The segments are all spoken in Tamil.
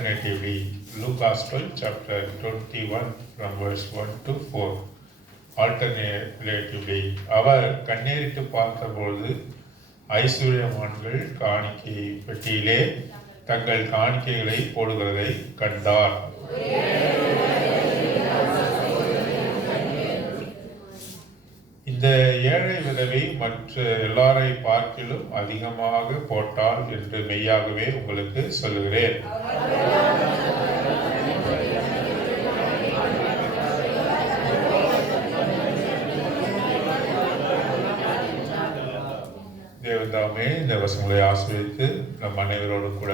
alternatively. Luke Gospel chapter 21 from verse 1 to 4. Alternatively, அவர் கண்ணேறிட்டு பார்த்தபொழுது ஐஸ்வர்யவான்கள் காணிக்கை பெட்டியிலே தங்கள் காணிக்கைகளை போடுகிறதை கண்டார். இந்த ஏழை விதவை மற்ற எல்லாரை பார்க்கிலும் அதிகமாக போட்டாள் என்று மெய்யாகவே உங்களுக்கு சொல்லுகிறேன். தேவதாமே இந்த வசங்களை ஆசிரியத்து நம் அனைவரோடு கூட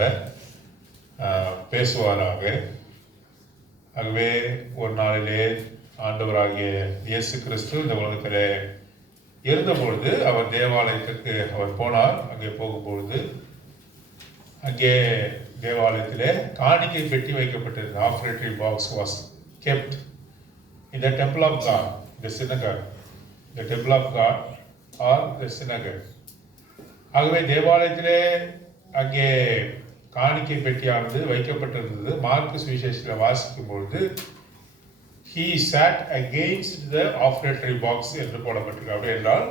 பேசுவாராக. ஆகவே ஒரு நாளிலே ஆண்டவராகிய இயேசு கிறிஸ்து இந்த உலகத்தில் இருந்தபொழுது அவர் தேவாலயத்திற்கு அவர் போனார். அங்கே போகும்பொழுது அங்கே தேவாலயத்திலே காணிக்கை பெட்டி வைக்கப்பட்டிருந்தது. Offertory box was kept in the temple of God, the synagogue, the temple of God or the synagogue. ஆகவே தேவாலயத்திலே அங்கே காணிக்கை பெட்டியானது வைக்கப்பட்டிருந்தது. மார்க்கு சுவிசேஷத்தில் வாசிக்கும் பொழுது he sat against the offertory box என்று போடப்பட்டிருக்கு. அப்படி என்றால்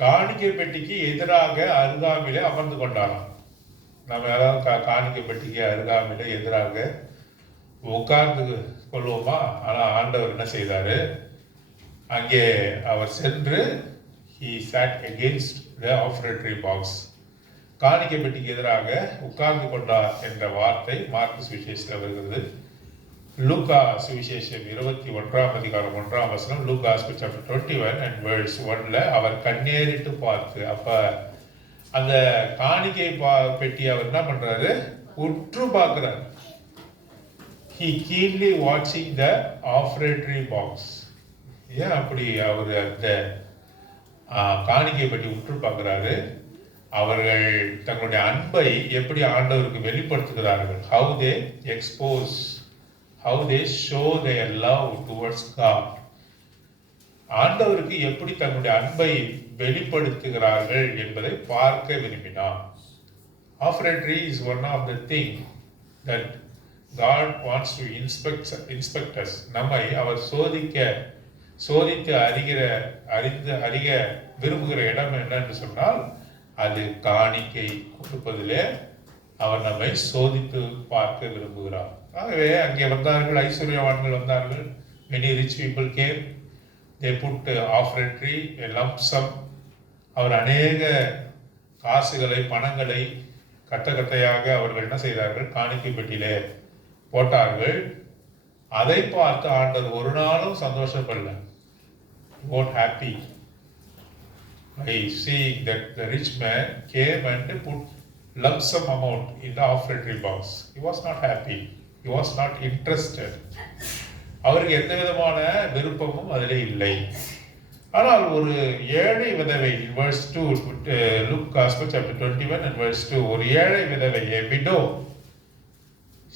காணிக்கை பெட்டிக்கு எதிராக அருகாமையிலே அமர்ந்து கொண்டாராம். நம்ம யாராவது காணிக்கை பெட்டிக்கு அருகாமையிலே எதிராக உட்கார்ந்து கொள்வோமா? ஆனால் ஆண்டவர் என்ன செய்தாரு? அங்கே அவர் சென்று he sat against the offertory box, காணிக்கை பெட்டிக்கு எதிராக உட்கார்ந்து கொண்டார் என்ற வார்த்தை மார்க்கு சுவிசேஷத்தில் வருகிறது. லூக்கா சுவிசேஷம் 21 அதிகாரம் 1 வசனம், Luke gospel chapter 21 and verse 1ல அவர் கண்ணேறிட்டு பார்த்து, அப்ப அந்த காணிக்கை பெட்டி அவர் என்ன பண்றாரு? உற்று பார்க்கிறார். he keenly watching the offertory box. ஏன் அப்படி அவர் அந்த காணிக்கை பெட்டி உற்று பார்க்கிறாரு? அவர்கள் தங்களுடைய அன்பை எப்படி ஆண்டவருக்கு வெளிப்படுத்துகிறார்கள்? how they expose, how they show their love towards God. ஆண்டவருக்கு எப்படி தங்களுடைய அன்பை வெளிப்படுத்துகிறார்கள் என்பதை பார்க்க விரும்பினார். Offertory is one of the thing that God wants to inspect us. நம்மை அவர் சோதித்து அறிய விரும்புகிற இடம் என்னன்னு சொன்னால் அது காணிக்கை கொடுப்பதிலே அவர் நம்மை சோதித்து பார்க்க விரும்புகிறார். ஆகவே அங்கே வந்தார்கள், ஐஸ்வர்யவான்கள் வந்தார்கள். many rich people came, they put offertory, a lump sum. அவர் அநேக காசுகளை பணங்களை கட்டையாக அவர்கள் என்ன செய்தார்கள்? காணிக்கை பெட்டியிலே போட்டார்கள். அதை பார்த்து ஆண்டவர் ஒரு நாளும் சந்தோஷப்படல. not happy by seeing that the rich man came and put lump sum amount in the offertory box. He was not happy. He was not interested. அவருக்கு எந்த விதமான விருப்பமும் அதிலே இல்லை. ஆனால் ஒரு ஏழை விதவை, verse 2, Luke Gospel chapter 21 and verse 2, ஒரு ஏழை விதவை, a widow,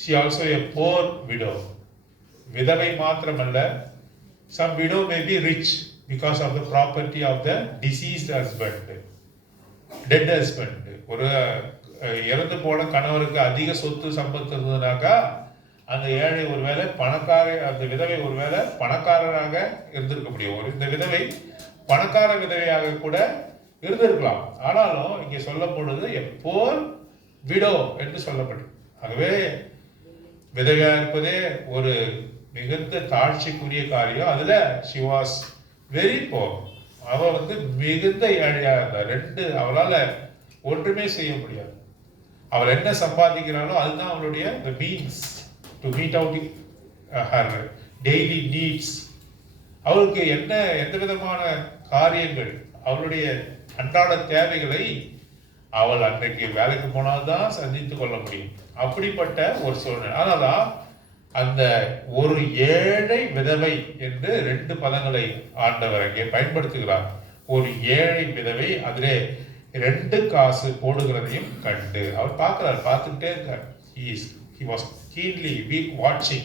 she also a poor widow. விதவை மாத்திரமல்ல, some widow may be rich because of the property of the deceased husband, dead husband. ஒரு இறந்து போன கணவருக்கு அதிக சொத்து சம்பத்து இருந்ததுனாக்கா அந்த ஏழை ஒருவேளை அந்த விதவை ஒருவேளை பணக்காரராக இருந்திருக்க முடியும். இந்த விதவை பணக்கார விதவையாக கூட இருந்திருக்கலாம். ஆனாலும் இங்கே சொல்லும் பொழுது போர் விடோ என்று சொல்லப்படும். ஆகவே விதவையா இருப்பதே ஒரு மிகுந்த தாழ்ச்சிக்குரிய காரியம். அதுல she was very poor. அவ மிகுந்த ஏழையா இருந்தா. அவளால் ஒன்றுமே செய்ய முடியாது. அவள் என்ன சம்பாதிக்கிறாளோ அதுதான் அவளுடைய the means to meet out her daily needs. அவளுக்கு எந்த விதமான காரியங்கள், அவளுடைய அன்றாட தேவைகளை அவள் அன்றைக்கு வேலைக்கு போனால்தான் சந்தித்துக் கொள்ள முடியும். அப்படிப்பட்ட ஒரு சூழ்நிலை. ஆனால்தான் அந்த ஒரு ஏழை விதவை என்று 2 பதங்களை ஆண்டவர் அங்கே பயன்படுத்துகிறார். ஒரு ஏழை விதவை அதிலே 2 காசு போடுகிறதையும் கண்டு அவர் பார்த்துக்கிட்டே இருக்கார். He was keenly watching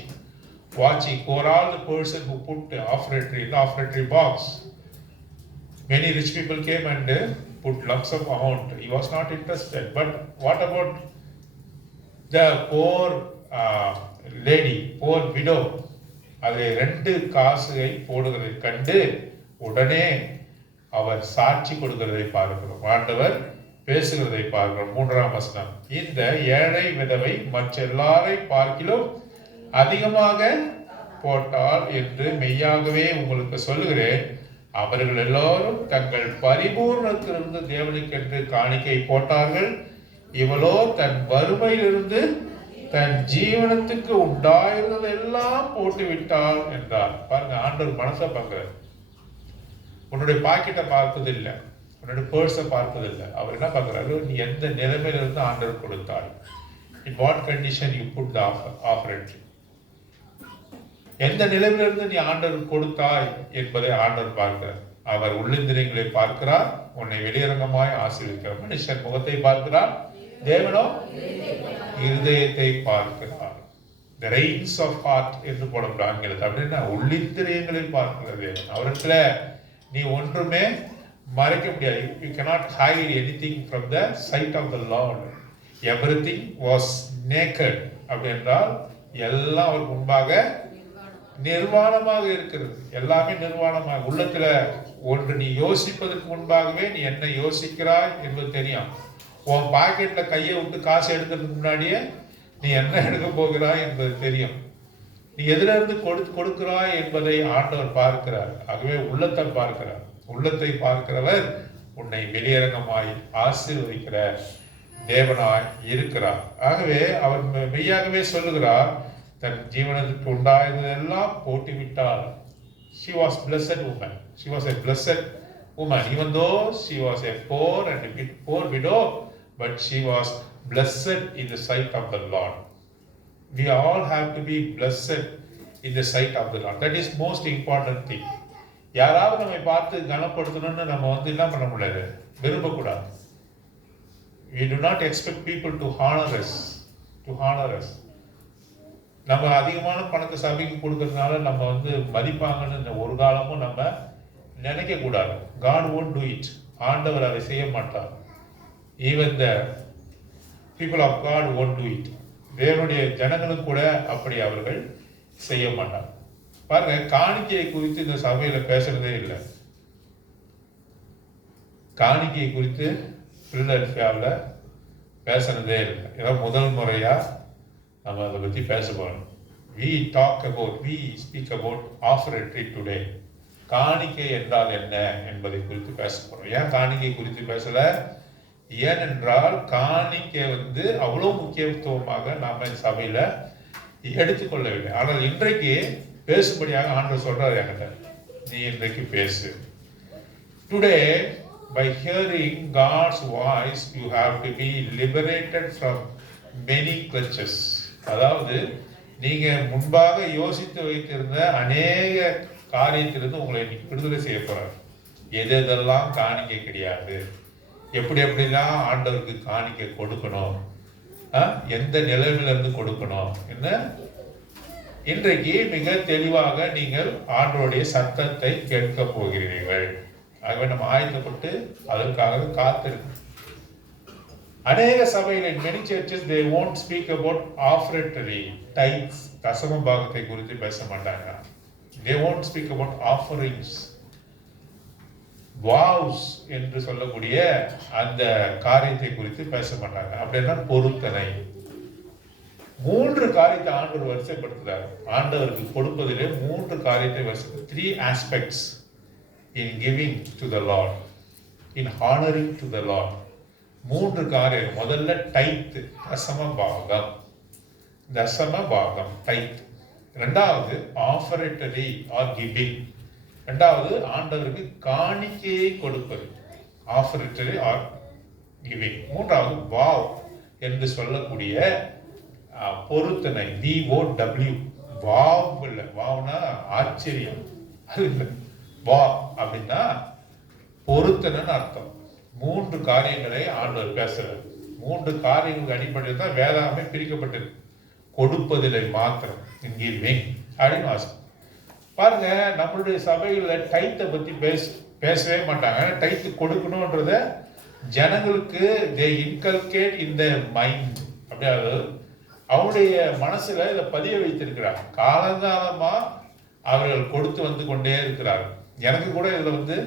for all the person who put offertory in the offertory box. Many rich people came and put lump sum amount. He was not interested. But what about the poor lady poor widow அதில் 2 காசுகளை போடுவதை கண்டு உடனே அவர் சாட்சி கொடுக்கிறதை பார்க்கிறோம். ஆண்டவர் பேசுகிறதை பார்க்கிறோம். 3ஆம் வசனம், இந்த ஏழை விதவை மற்ற எல்லாரை பார்க்கிலும் அதிகமாக போட்டால் என்று மெய்யாகவே உங்களுக்கு சொல்லுகிறேன், அவர்கள் எல்லோரும் தங்கள் பரிபூர்ணத்திலிருந்து தேவனுக்கென்று காணிக்கை போட்டார்கள், இவளோ தன் வறுமையிலிருந்து தன் ஜீவனத்துக்கு உண்டாயிருந்ததெல்லாம் போட்டு விட்டாள் என்றார். பாருங்க, ஆண்டவர் மனசை பார்க்கிறார். உன்னுடைய பாக்கெட்டை பார்ப்பதில்லை, உன்னுடைய பர்ஸை பார்ப்பதில்லை. அவர் என்ன பார்க்கிறாரு, நீ எந்த நிலைமையிலிருந்து ஆண்டவர் கொடுத்தாள், in what condition you put the offerant, எந்த நிலையிலிருந்து நீ ஆண்டவர் கொடுத்தாய் என்பதை ஆண்டவர் பார்க்கிறார். அவர் உள்ளிந்திரியங்களை பார்க்கிறார், உன்னை வெளியரங்கமாய் ஆசீர்வதிக்கிறார். மனுஷன் முகத்தை பார்க்கிறார், தேவனோ இருதயத்தை பார்க்கிறார். The reins of heart என்று போடப்படும் ஆங்கிலத்தில். அப்படின்னா உள்ளிந்திரியங்களை பார்க்கிறது. அவரிடத்துல நீ ஒன்றுமே மறைக்க முடியாது. You cannot hide anything from the sight of the Lord. Everything was naked. அப்படி என்றால் எல்லாம் அவருக்கு முன்பாக நிர்வாணமாக இருக்கிறது. எல்லாமே நிர்வாணமாக. உள்ளத்துல ஒன்று நீ யோசிப்பதற்கு முன்பாகவே நீ என்ன யோசிக்கிறாய் என்பது தெரியும். உன் பாக்கெட்ல கையை விட்டு காசு எடுக்கிறதுக்கு முன்னாடியே நீ என்ன எடுக்க போகிறாய் என்பது தெரியும். நீ எதுல இருந்து கொடுக்கிறாய் என்பதை ஆண்டவர் பார்க்கிறார். ஆகவே உள்ளத்தை பார்க்கிறார். உள்ளத்தை பார்க்கிறவர் உன்னை வெளியரங்கமாய் ஆசீர்வதிக்கிற தேவனாய் இருக்கிறார். ஆகவே அவர் மெய்யாகவே சொல்லுகிறார், தன் ஜீவனத்துக்கு உண்டாயதெல்லாம் போட்டு விட்டாள். She was blessed woman. She was a blessed woman. Even though she was a poor widow, but she was blessed in the sight of the Lord. We all have to be blessed in the sight of the Lord. That is most important thing. யாராவது நம்மை பார்த்து கனப்படுத்தணும்னு நம்ம என்ன பண்ண முடியாது, விரும்பக்கூடாது. We do not expect people to honor us. நம்ம அதிகமான பணத்தை சபைக்கு கொடுக்கறதுனால நம்ம மதிப்பாங்கன்னு ஒரு காலமும் நம்ம நினைக்க கூடாது. God won't do it. ஆண்டவர் அதை செய்ய மாட்டார். Even the people of God won't do it. தேவனுடைய ஜனங்களும் கூட அப்படி அவர்கள் செய்ய மாட்டார். பாருங்க, காணிக்கையை குறித்து இந்த சபையில பேசுறதே இல்லை. காணிக்கையை குறித்து பிலடெல்பியாவில் பேசுறதே இல்லை. இதான் முதல் முறையா நம்ம அதை பற்றி பேச போறோம். we speak about offertory today. காணிக்கை என்றால் என்ன என்பதை குறித்து பேச போறோம். ஏன் காணிக்கை குறித்து பேசல? ஏனென்றால் காணிக்கை அவ்வளவு முக்கியத்துவமாக நாம சபையில எடுத்துக்கொள்ளவில்லை. ஆனால் இன்றைக்கு பேசும்படியாக ஆண்டவர் சொல்றாரு என்கிட்ட, நீ இன்றைக்கு பேசு. Today, by hearing God's voice, you have to be liberated from many clutches. அதாவது நீங்க முன்பாக யோசித்து வைத்திருந்த அநேக காரியத்திலிருந்து உங்களை விடுதலை செய்ய போறார். எதெல்லாம் காணிக்கை கிடையாது, எப்படிலாம் ஆண்டவருக்கு காணிக்கை கொடுக்கணும், எந்த நிலைமையிலிருந்து கொடுக்கணும் என்ன, இன்றைக்கு மிக தெளிவாக நீங்கள் ஆண்டவருடைய சத்தத்தை கேட்க போகிறீர்கள். ஆகவே நம்ம ஆயத்தப்பட்டு அதற்காக காத்திருக்கோம். அநேக சபைகளில் many churches they won't speak about offertory, tithes, தசம பாகத்தை குறித்து பேச மாட்டாங்க. They won't speak about offerings, vows என்று சொல்லக்கூடிய அந்த காரியத்தை குறித்து பேச மாட்டாங்க. அப்படின்னா பொருத்தனை. 3 காரியத்தை ஆண்டவர் வரிசைப்படுத்துறார். ஆண்டவருக்கு கொடுப்பதிலே 3 காரியத்தை வரிசை, 3 aspects in giving to the Lord, in honoring to the Lord. 3 காரியம். முதல்ல டைத், தசம பாகம் டைத். இரண்டாவது ஆஃபரட்டரி ஆர் கிவிங். இரண்டாவது ஆண்டவருக்கு காணிக்கையை கொடுப்பது, ஆஃபரட்டரி ஆர் கிவிங். மூன்றாவது வாவ் என்று சொல்லக்கூடிய பொருத்தனை, VOW. வாவ் இல்லை, வாவ்னா ஆச்சரியம், அது இல்லை. வா அப்படின்னா பொருத்தனைன்னு அர்த்தம். 3 காரியங்களை ஆண்டவர் பேசுறார். 3 காரியங்களுக்கு அடிப்படையில் தான் வேதாகமே பிரிக்கப்பட்டது. கொடுப்பதில்லை மாத்திரம், கிவிங் அப்படின்னு வாசம். பாருங்க, நம்மளுடைய சபையில டைத்தை பத்தி பேசவே மாட்டாங்க. டைத்து கொடுக்கணும்ன்றத ஜனங்களுக்கு they inculcate in their mind. அப்படியாவது அவருடைய மனசுல இதை பதிய வைத்திருக்கிறார். காலங்காலமா அவர்கள் கொடுத்து வந்து கொண்டே இருக்கிறார். எனக்கு கூட இதுல வந்து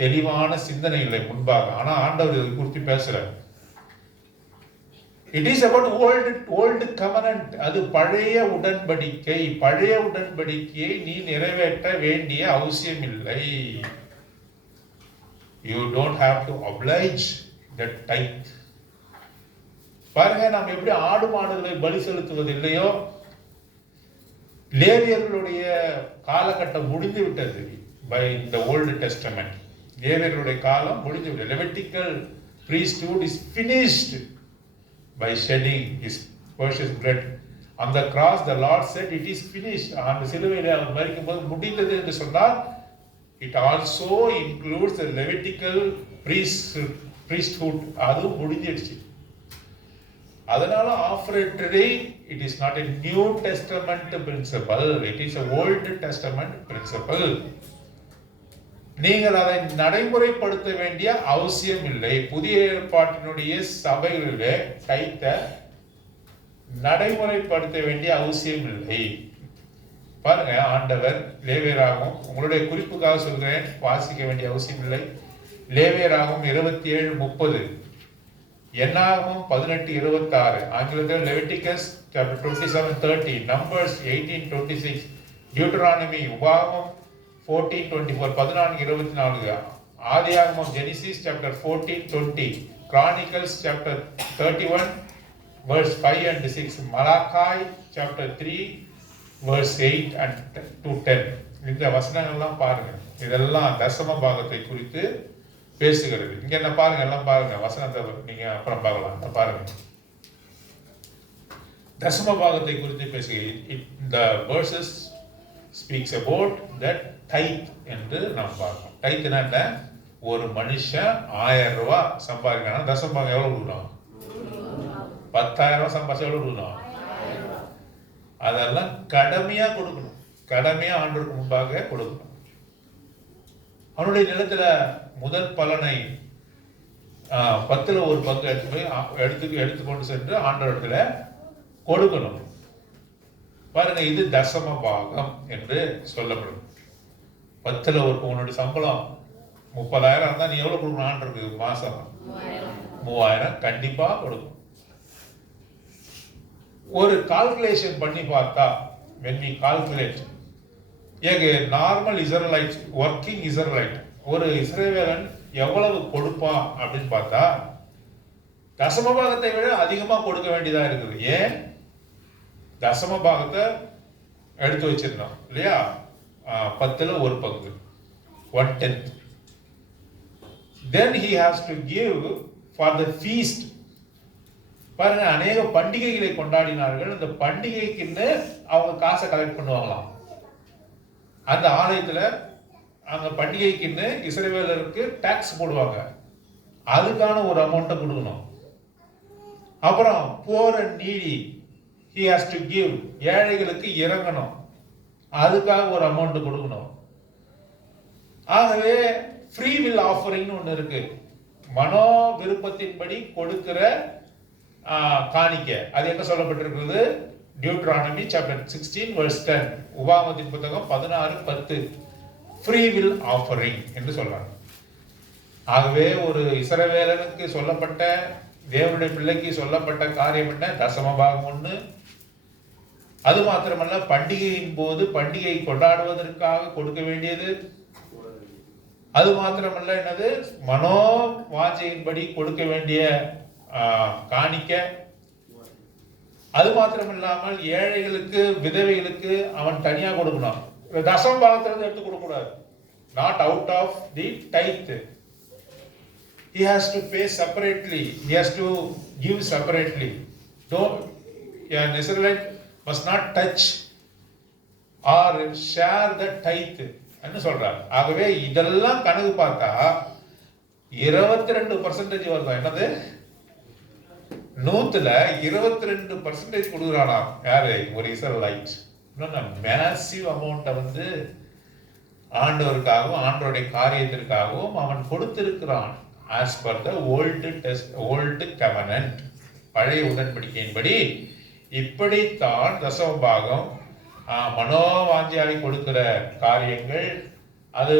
தெளிவான சிந்தனை இல்லை முன்பாக. ஆனா ஆண்டவர் இதை குறித்து பேசுறார். It is about old covenant. அது பழைய உடன்படிக்கை. பழைய உடன்படிக்கையை நீ நிறைவேற்ற வேண்டிய அவசியம் இல்லை. You don't have to oblige that tithe. பாருங்க, நாம் எப்படி ஆடு மாடுகளை பலி செலுத்துவது இல்லையோ, லேவியர்களுடைய காலகட்டம் முடிந்து விட்டது. பை இந்த ஓல்டு டெஸ்டமெண்ட் லேவியர்களுடைய காலம் முடிந்து விட்டது. Levitical priesthood is finished by shedding his precious blood on the cross. The Lord said it is finished. அந்த சிலுவையிலே அவர் மரிக்கும் போது முடிந்தது என்று சொன்னார். It also includes the Levitical priesthood. அதுவும் முடிஞ்சிடுச்சு. அதனால ஆஃபரேட்டரி it is not a New Testament principle. It is a Old Testament principle. நீங்கள் அதை நடைமுறைப்படுத்த வேண்டிய அவசியம் இல்லை. புதிய ஏற்பாட்டினுடைய சபைகளிலே டைத்த நடைமுறைப்படுத்த வேண்டிய அவசியம் இல்லை. பாருங்க, ஆண்டவர் லேவியராகவும், உங்களுடைய குறிப்புக்காக சொல்கிறேன், வாசிக்க வேண்டிய அவசியம் இல்லை. லேவியராகவும் 27:30, என்னாகவும் 18:26, ஆங்கிலத்தில் லெவிட்டிகஸ் chapter 27:30, நம்பர்ஸ் 18:26, டியூட்டரானமி உபாகமம் 14:24, 14:24, ஆதியாகமம் Genesis chapter 14:20, Chronicles chapter 31 verse 5 and 6, மலாக்காய் chapter 3 verse 8 and to 10. இந்த வசனங்கள்லாம் பாருங்க. இதெல்லாம் தசம பாகத்தை குறித்து பேசுகிறது. இங்க என்ன பாருங்க, எல்லாம் பாருங்க. வசனத்தை நீங்க அப்புறம் பார்க்கலாம். பாருங்க, தசம பாகத்தை குறித்து பேசுகிறது. இந்த verses speaks about that tithe என்று நாம் பார்க்கணும். டைத்னா என்ன? ஒரு மனுஷன் 1000 ரூபாய் சம்பாதிக்கணும், தசம பாகம் எவ்வளவு கொடுக்கணும்? 10,000 ரூபாய் சம்பாதிச்சா எவ்வளவு கொடுக்கணும்? அதெல்லாம் கடமையா கொடுக்கணும். கடமையா ஆண்டவருக்கு முன்பாக கொடுக்கணும். அவனுடைய நிலத்துல முதல் பலனை 10ல் ஒரு பங்கு எடுத்துக்கொண்டு சென்று ஆண்டவரத்துல கொடுக்கணும். பாருங்க, இது தசம பாகம் என்று சொல்லப்படும். 10ல் ஒரு உன்னுடைய சம்பளம் 30,000 இருந்தா நீ எவ்வளவு கொடுக்கணும்? ஆண்டவருக்கு மாசம் 3,000 கண்டிப்பா கொடுக்கணும். ஒரு கால்குலேஷன் பண்ணி பார்த்தா, when we calculate, normal Israelite, working Israelite, ஒரு இஸ்ரேவேலன் எவ்வளவு கொடுப்பான் அப்படின்னு பார்த்தா, தசம பாகத்தை விட அதிகமா கொடுக்க வேண்டியதா இருக்குது. ஏன்? தசம பாகத்தை எடுத்து வச்சிருந்தோம் இல்லையா? 10ல் ஒரு பங்கு, 1/10. Then he has to give for the feast. பாருங்க, அநேக பண்டிகைகளை கொண்டாடினார்கள். அந்த பண்டிகைக்குன்னு அவங்க காசை கலெக்ட் பண்ணுவாங்களாம். அந்த ஆலயத்துல அந்த பண்டிகைக்குன்னு இஸ்ரவேலருக்கு டாக்ஸ் போடுவாங்க. அதுக்கான ஒரு அமௌண்ட்டை கொடுக்கணும். அப்புறம் poor and needy he has to give, ஏழைகளுக்கு இறங்கணும், அதுக்காக ஒரு அமௌண்ட் கொடுக்கணும். ஆகவே ஃப்ரீ வில் ஆஃபரிங்னு ஒன்று இருக்கு. மனோ விருப்பத்தின்படி கொடுக்கிற காணிக்க. அது என்ன சொல்லப்பட்டிருக்கிறது? டியூட்டரானமி chapter 16 verse 10, உபாகமத்தின் புத்தகம் 16:10, ஃப்ரீ வில் ஆஃபரிங் என்று சொல்றாங்க. ஆகவே ஒரு இஸ்ரவேலனுக்கு சொல்லப்பட்ட, தேவனுடைய பிள்ளைக்கு சொல்லப்பட்ட காரியம் என்ன? தசம பாகம் 1. அது மாத்திரமல்ல, பண்டிகையின் போது பண்டிகை கொண்டாடுவதற்காக கொடுக்க வேண்டியது. அது மாத்திரமல்ல, என்னது? மனோ வாஞ்சையின்படி கொடுக்க வேண்டிய காணிக்க. அது மாத்திரம் இல்லாமல் ஏழைகளுக்கு, விதவைகளுக்கு அவன் தனியா கொடுக்கணும். தசம பாகத்திலிருந்து எடுத்து கொடுக்க கூடாது. Not out of the tithe. He has to pay separately. He has to give separately. An Israelite must not touch or share the tithe என்று சொல்றார். ஆகவே இதெல்லாம் கணக்கு பார்த்தா 22% வருதா? என்னது? 100ல் 22% கொடுக்குறானா? யாரு? ஒரு இஸ்ரேலைட். மேசிவ் அமௌண்ட்டை ஆண்டவருக்காகவும் ஆண்டவருடைய காரியத்திற்காகவும் அவன் கொடுத்திருக்கிறான். As per the old covenant, பழைய உடன்படிக்கையின்படி இப்படித்தான் தசம பாகம் மனோவாஞ்சியாடி கொடுக்கிற காரியங்கள், அது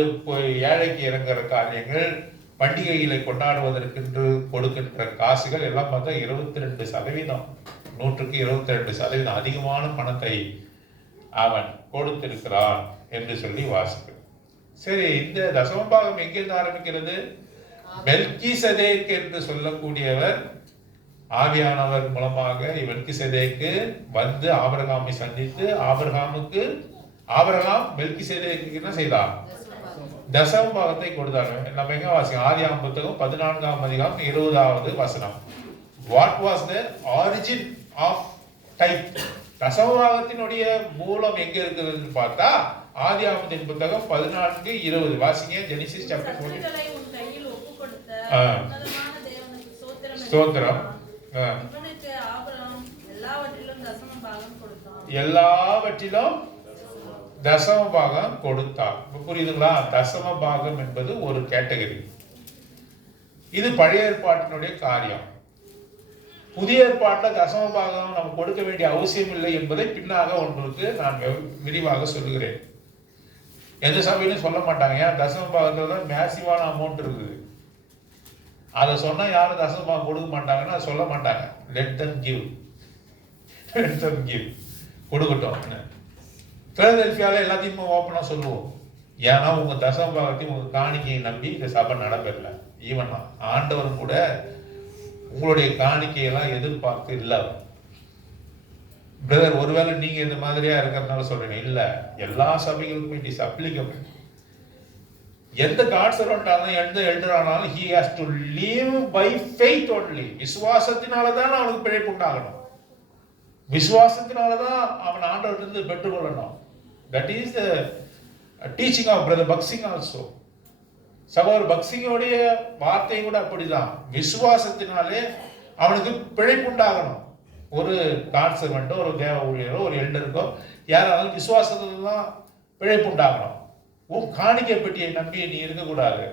ஏழைக்கு இறங்குற காரியங்கள், பண்டிகைகளை கொண்டாடுவதற்கென்று கொடுக்கின்ற காசுகள் எல்லாம் பார்த்தா 22%, 100க்கு 22% அதிகமான பணத்தை அவன் கொடுத்திருக்கிறான் என்று சொல்லி வாசிக்கிறோம். சரி, இந்த தசமபாகம் எங்கிருந்து ஆரம்பிக்கிறது? மெல்கிசதேக் என்று சொல்லக்கூடியவர், ஆவியானவர் மூலமாக மெல்கிசதேக்கு வந்து ஆபிரகாமை சந்தித்து, ஆபிரகாம் மெல்கிசதேக்கு என்ன செய்தார்? தசம பாகத்தை கொடுத்தார். நம்ம எங்க வாசிக்கிறோம்? ஆதியாகமம் புத்தகம் 14ஆம் அதிகாரம் 20வது வசனம். What was the origin of tithe? தசம பாகத்தினுடைய மூலம் எங்க இருக்குதுன்னு பார்த்தா ஆதியாகமத்தின் புத்தகம் 14:20 வாசிங்க. Genesis chapter 14. ஸ்தோத்திரம். எல்லாவற்றிலும் தசம பாகம் கொடுத்தார். புரியுதுங்களா? தசம பாகம் என்பது ஒரு கேட்டகரி. இது பழைய ஏற்பாட்டினுடைய காரியம். புதிய ஏற்பாட்டில் தசம பாகம் நம்ம கொடுக்க வேண்டிய அவசியம் இல்லை என்பதை பின்னாக உங்களுக்கு நான் விரிவாக சொல்லுகிறேன். எந்த சபையிலும் சொல்ல மாட்டாங்க. ஏன்? தசம பாகத்துல தான் மேசிவான அமௌண்ட் இருக்குது. அதை சொன்னா யாரும் தசம பாகம் கொடுக்க மாட்டாங்கன்னா சொல்ல மாட்டாங்க. லெட் தம் கிவ், கொடுக்கட்டும். பிலதெல்பியால எல்லாத்தையும் ஓப்பனா சொல்லுவோம். ஏன்னா உங்க தசம பாகத்தையும் உங்க காணிக்கையை நம்பி இந்த சபை நடப்பில்லை. ஈவன் ஆண்டவரும் கூட உங்களுடைய காணிக்கையெல்லாம் எதிர்பார்த்து இல்லை. பிரதர், ஒருவேளை நீங்க இந்த மாதிரியா இருக்கிறதுனால சொல்றீங்க. இல்ல, எல்லா சபைகளுக்கும் இட் இஸ் அப்ளிகபிள். எந்த காட் சர்வெண்ட் ஆனாலும் எந்த எல்டர் ஆனாலும் he has to live by faith only. விசுவாசத்தினாலதான் அவனுக்கு பிழைப்பு உண்டாகணும். விசுவாசத்தினாலதான் அவன் ஆண்டவரிலிருந்து பெற்றுக்கொள்ளணும். That is the teaching of brother Baksing also. சகோதரர் பக்சிங்கோடைய வார்த்தை கூட அப்படிதான். விசுவாசத்தினாலே அவனுக்கு பிழைப்பு உண்டாகணும். ஒரு காட் சர்வெண்டோ, ஒரு தேவ ஊழியரோ, ஒரு எல்டருக்கோ யாராலும் விசுவாசத்துல தான் பிழைப்பு உண்டாகணும். உன் காணிக்கை பெட்டியை நம்பி நீ இருக்கக்கூடாது.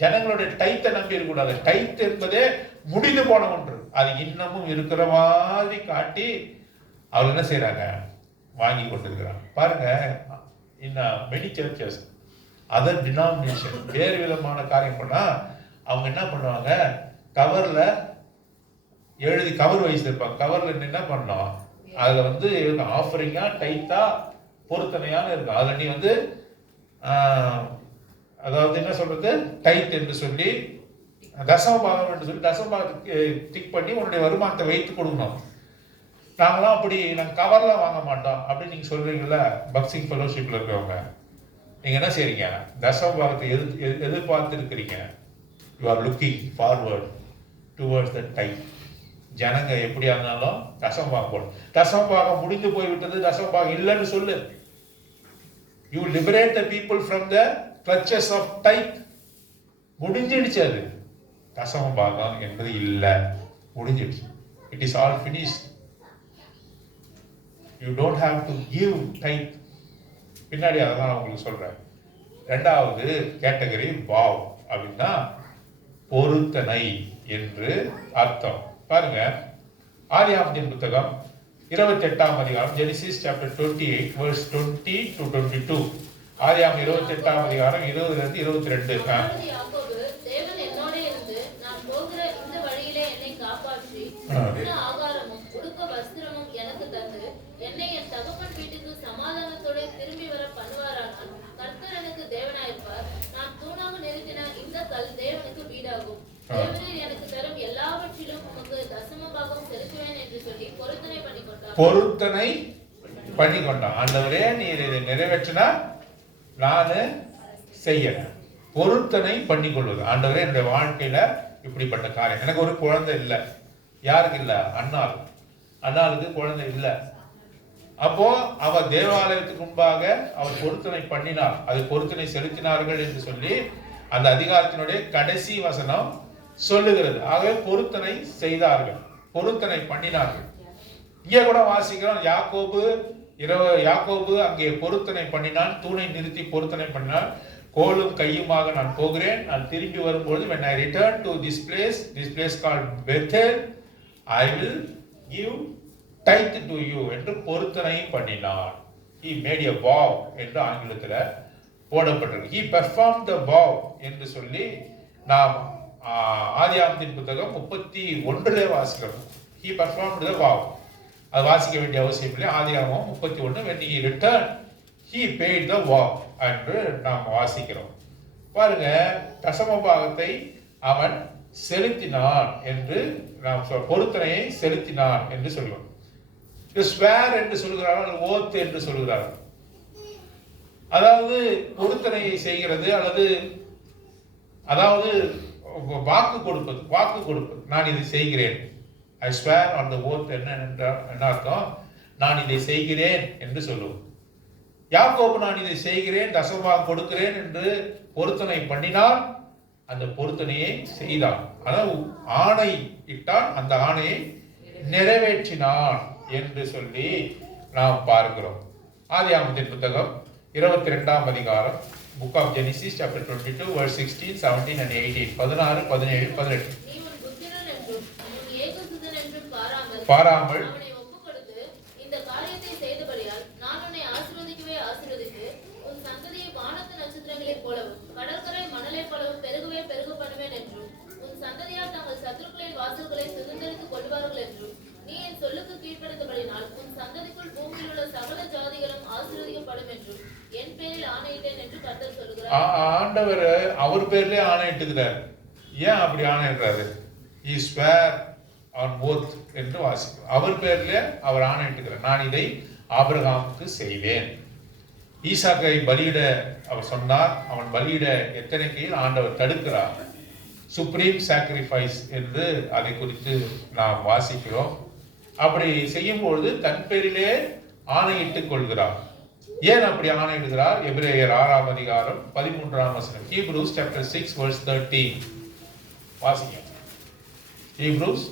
ஜனங்களுடைய டைத்தை நம்பி இருக்கக்கூடாது. டைத் என்பதே முடிந்து போன ஒன்று. அது இன்னமும் இருக்கிற மாதிரி காட்டி அவங்க என்ன செய்யறாங்க? வாங்கி கொண்டிருக்கிறாங்க. பாருங்க, இன்னும் மெனி சர்ச்சஸ், அதர் டினாமினேஷன் வேறு விதமான காரியம் பண்ணா அவங்க என்ன பண்ணுவாங்க? கவர்ல எழுதி கவர் வச்சிருப்பாங்க. கவர்ல என்ன பண்ணோம்? அதுல வந்து ஆஃபரிங்கா டைத்தா பொருத்தனையான இருக்கும். அதுல நீ வந்து அதாவது என்ன சொல்றது, டைத் என்று சொல்லி தசம பாகம் என்று சொல்லி தசம பாகத்துக்கு டிக் பண்ணி உன்னுடைய வருமானத்தை வைத்து கொடுக்கணும். நாங்களாம் அப்படி நாங்கள் கவர்லாம் வாங்க மாட்டோம் அப்படின்னு நீங்க சொல்றீங்கல்ல. பக்சிங் ஃபெலோஷிப்ல இருக்கவங்க, நீங்க என்ன செய்றீங்க? தசம பாகத்தை எதிர்பார்த்து இருக்கிறீங்க. You are looking forward towards the type. ஜனங்க எப்படியா இருந்தாலும் தசம பாகம் போடும். தசம பாகம் முடிந்து போய்விட்டது, தசம பாகம் இல்லைன்னு சொல்லு. You liberate the people from the clutches of tithe. முடிஞ்சிடுச்சு. அது தசம பாகம் என்பது இல்லை, முடிஞ்சிடுச்சு. It is all finished. You don't have to give tithe. பின்னாடி அதான் நான் உங்களுக்கு சொல்றேன். ரெண்டாவது கேட்டகரி வாவ் அப்படின்னா பொருத்தனை என்று அர்த்தம். பாருங்க, ஆதியாகமத்தின் புத்தகம் 28ஆம் அதிகாரம், ஜெனிசிஸ் சாப்டர் 28 verse 20 to 22. ஆதியாகமம் 28ஆம் அதிகாரம் 20 to 22. தேவன் என்னோட இருந்து நான் போகிற இந்த வழியிலே என்னை காப்பாற்றி ஆகாரமும் உடுக்க வஸ்திரமும் எனக்கு தந்து என்னை என் தகப்பன் வீட்டுக்கு சமாதானத்தோட திரும்பி வர பண்ணுவாரானால் கர்த்தர் எனக்கு தேவனாயிருப்பார். நான் தூணாக நிறுத்தின இந்த கல் தேவனுக்கு வீடாகும். தேவனே எனக்கு தரும் எல்லாவற்றிலும் உமக்கு தசம பாகம் செலுத்துவேன் என்று சொல்லி பொருத்தனை பண்ணிக்கொண்டான். ஆண்டவரே, நீர் இதை நிறைவேற்றினா நானு செய்யறேன். பொருத்தனை பண்ணிக்கொள்வது. ஆண்டவரே, என்னுடைய வாழ்க்கையில இப்படிப்பட்ட காரியம். எனக்கு ஒரு குழந்தை இல்லை. யாருக்கு இல்லை? அண்ணாளுக்கு குழந்தை இல்லை. அப்போ அவ தேவாலயத்துக்கு முன்பாக அவர் பொருத்தனை பண்ணினார். அது பொருத்தனை செலுத்தினார்கள் என்று சொல்லி அந்த அதிகாரத்தினுடைய கடைசி வசனம் சொல்லுகிறது. ஆகவே பொருத்தனை செய்தார்கள், பொருத்தனை பண்ணினார்கள். இங்கே கூட வாசிக்கிறோம், யாக்கோபு அங்கே பொருத்தனை பண்ணினான். தூணை நிறுத்தி பொருத்தனை பண்ணினான். கோலும் கையுமாக நான் போகிறேன். நான் திரும்பி வரும்பொழுது when I return to this place called Bethel, I will give tithe to you என்று பொருத்தனை பண்ணினான். he made a vow என்று ஆங்கிலத்தில் போடப்பட்டிருக்கு. he performed the vow என்று சொல்லி நாம் ஆதியாகமத்தின் புத்தகம் 31 வாசிக்கிறோம். he performed the vow. அது வாசிக்க வேண்டிய அவசியம் இல்லை. ஆதியாகமம் 31 when he returned he paid the vow என்று நாம் வாசிக்கிறோம். பாருங்க, தசம பாகத்தை அவன் செலுத்தினான் என்று நாம் பொருத்தனையை செலுத்தினான் என்று சொல்லுவோம். ஸ்வேர் என்று சொல்கிறார்கள், ஓத் என்று சொல்கிறார்கள். அதாவது பொருத்தனையை செய்கிறது அதாவது வாக்கு கொடுப்பது. நான் இதை செய்கிறேன். I swear on the oath என்ன அர்த்தம்? நான் இதை செய்கிறேன் என்று சொல்லுவோம். யாக்கோபு நான் இதை செய்கிறேன், தசமபாகம் கொடுக்கிறேன் என்று பொருத்தனை பண்ணினால் அந்த பொருத்தனையை செய்தான். அதாவது ஆணை இட்டான், அந்த ஆணையை நிறைவேற்றினான் என்று சொல்லி நாம் பார்க்கிறோம். ஆதியாகமத்தின் புத்தகம் 22 அதிகாரம், book of Genesis chapter 22 verse 16, 17 and 18, 16, 17, 18. பாராமல் இந்த காரியத்தை செய்தபடியால் நான் உன்னை ஆசீர்வதிக்கவே ஆசீர்வதித்து உன் சந்ததியை வானத்து நட்சத்திரங்களைப் போலவும் கடற்கரை மணலைப் போலவும் பெருகவே பெருக பண்ணுவேன் என்றும் உன் சந்ததியால் தங்கள் சத்துருக்களின் வாசல்களை சுதந்திரித்துக் கொள்வார்கள் என்றும் நீ என் சொல்லுக்கு கீழ்ப்படுத்தபடினால் உன் சந்ததிக்குள் பூமியில் உள்ள சகல ஜாதிகளும் ஆசீர்வதிக்கப்படும் என்றும் என் பேரில் ஆணையிட்டேன் என்று கர்த்தர் சொல்கிறார். ஆண்டவர் அவர் பேர்லயே ஆணையிட்டுகிறார். ஏன் அப்படி ஆணையிடுறாரு? he swore on oath என்று வாசிக்கிறோம். அவர் பேர்ல அவர் ஆணையிட்டுகிறார், நான் இதை ஆபிரகாமுக்கு செய்வேன். ஈசாக்கை பலியிட அவர் சொன்னார். அவன் பலியிட எத்தனைக்கையில் ஆண்டவர் தடுக்கிறார். சுப்ரீம் சாக்ரிஃபைஸ் என்று அதை குறித்து நாம் வாசிக்கிறோம். அப்படி செய்யும் பொழுது தன் பேரிலே ஆணையிட்டுக் கொள்கிறார். ஏன் அப்படி ஆணையிடுகிறார்? எபிரேயர் 6 அதிகாரம் 13 வசனம். Hebrews chapter 6 verse 13 வாசிங்க. Hebrews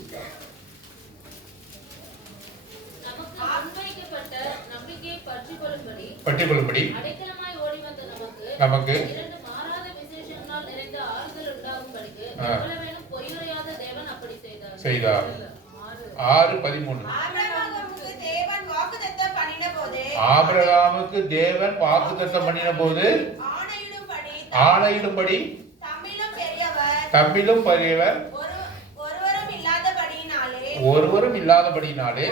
பற்றிக்கொள்ளும்படி அடைக்கலமாய் ஓடி வந்த நமக்கு இரண்டு மாறாத விசேஷங்களால் நிறைந்த ஆறுதல் உண்டாகும்படிக்கு எவ்வளவேனும் பொய்யுரையாத தேவன் அப்படி செய்தார். 6:13 ஆபிரகாமுக்கு தேவன் வாக்குத்தத்தம் பண்ணின போது ஆணையிடும்படி தம்மிலும் பெரியவர் ஒருவரும் இல்லாதபடியினாலே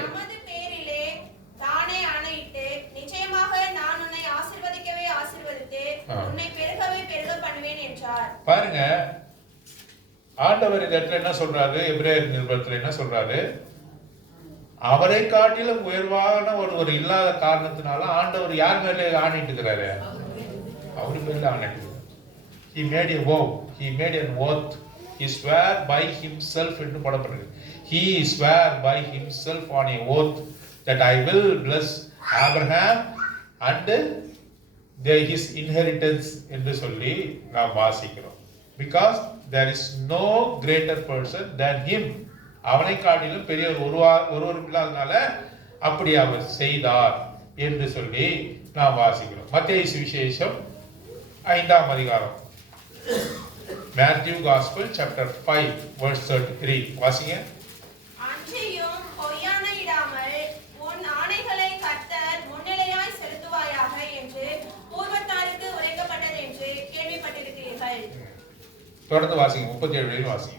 பாருங்க, ஆண்டவர் இந்த இடத்துல என்ன சொல்றாரு? எபிரேயர் நிருபத்துல என்ன சொல்றாரு? அவரை காட்டிலும் உயர்வான ஒருவர் இல்லாத காரணத்தினால ஆண்டவர் யார் மேல ஆணையிட்டுகிறாரு? அவர் மேல ஆணையிட்டு. he made a vow, he made an oath, he swore by himself என்று போடப்படுகிறது. he swore by himself on a oath that I will bless Abraham and his inheritance என்று சொல்லி நாம் வாசிக்கிறோம். because there is no greater person than him. அவனை காட்டிலும் பெரியவர் ஒருவரும் இல்லாதனால அப்படி அவர் செய்தார் என்று சொல்லி நாம் வாசிக்கிறோம். மத்தேயு சுவிசேஷம் 5 அதிகாரம், Matthew Gospel chapter 5 verse 33 வாசிங்க. அன்றியும் பொய்யாணையிடாமல் உன் ஆணைகளை கர்த்தர் முன்னிலையாய் செலுத்துவாயாக என்று பூர்வத்தாருக்கு உரைக்கப்பட்டது என்று கேள்விப்பட்டிருக்கிறீர்கள். தொடர்ந்து வாசிங்க. 37 வாசிங்க.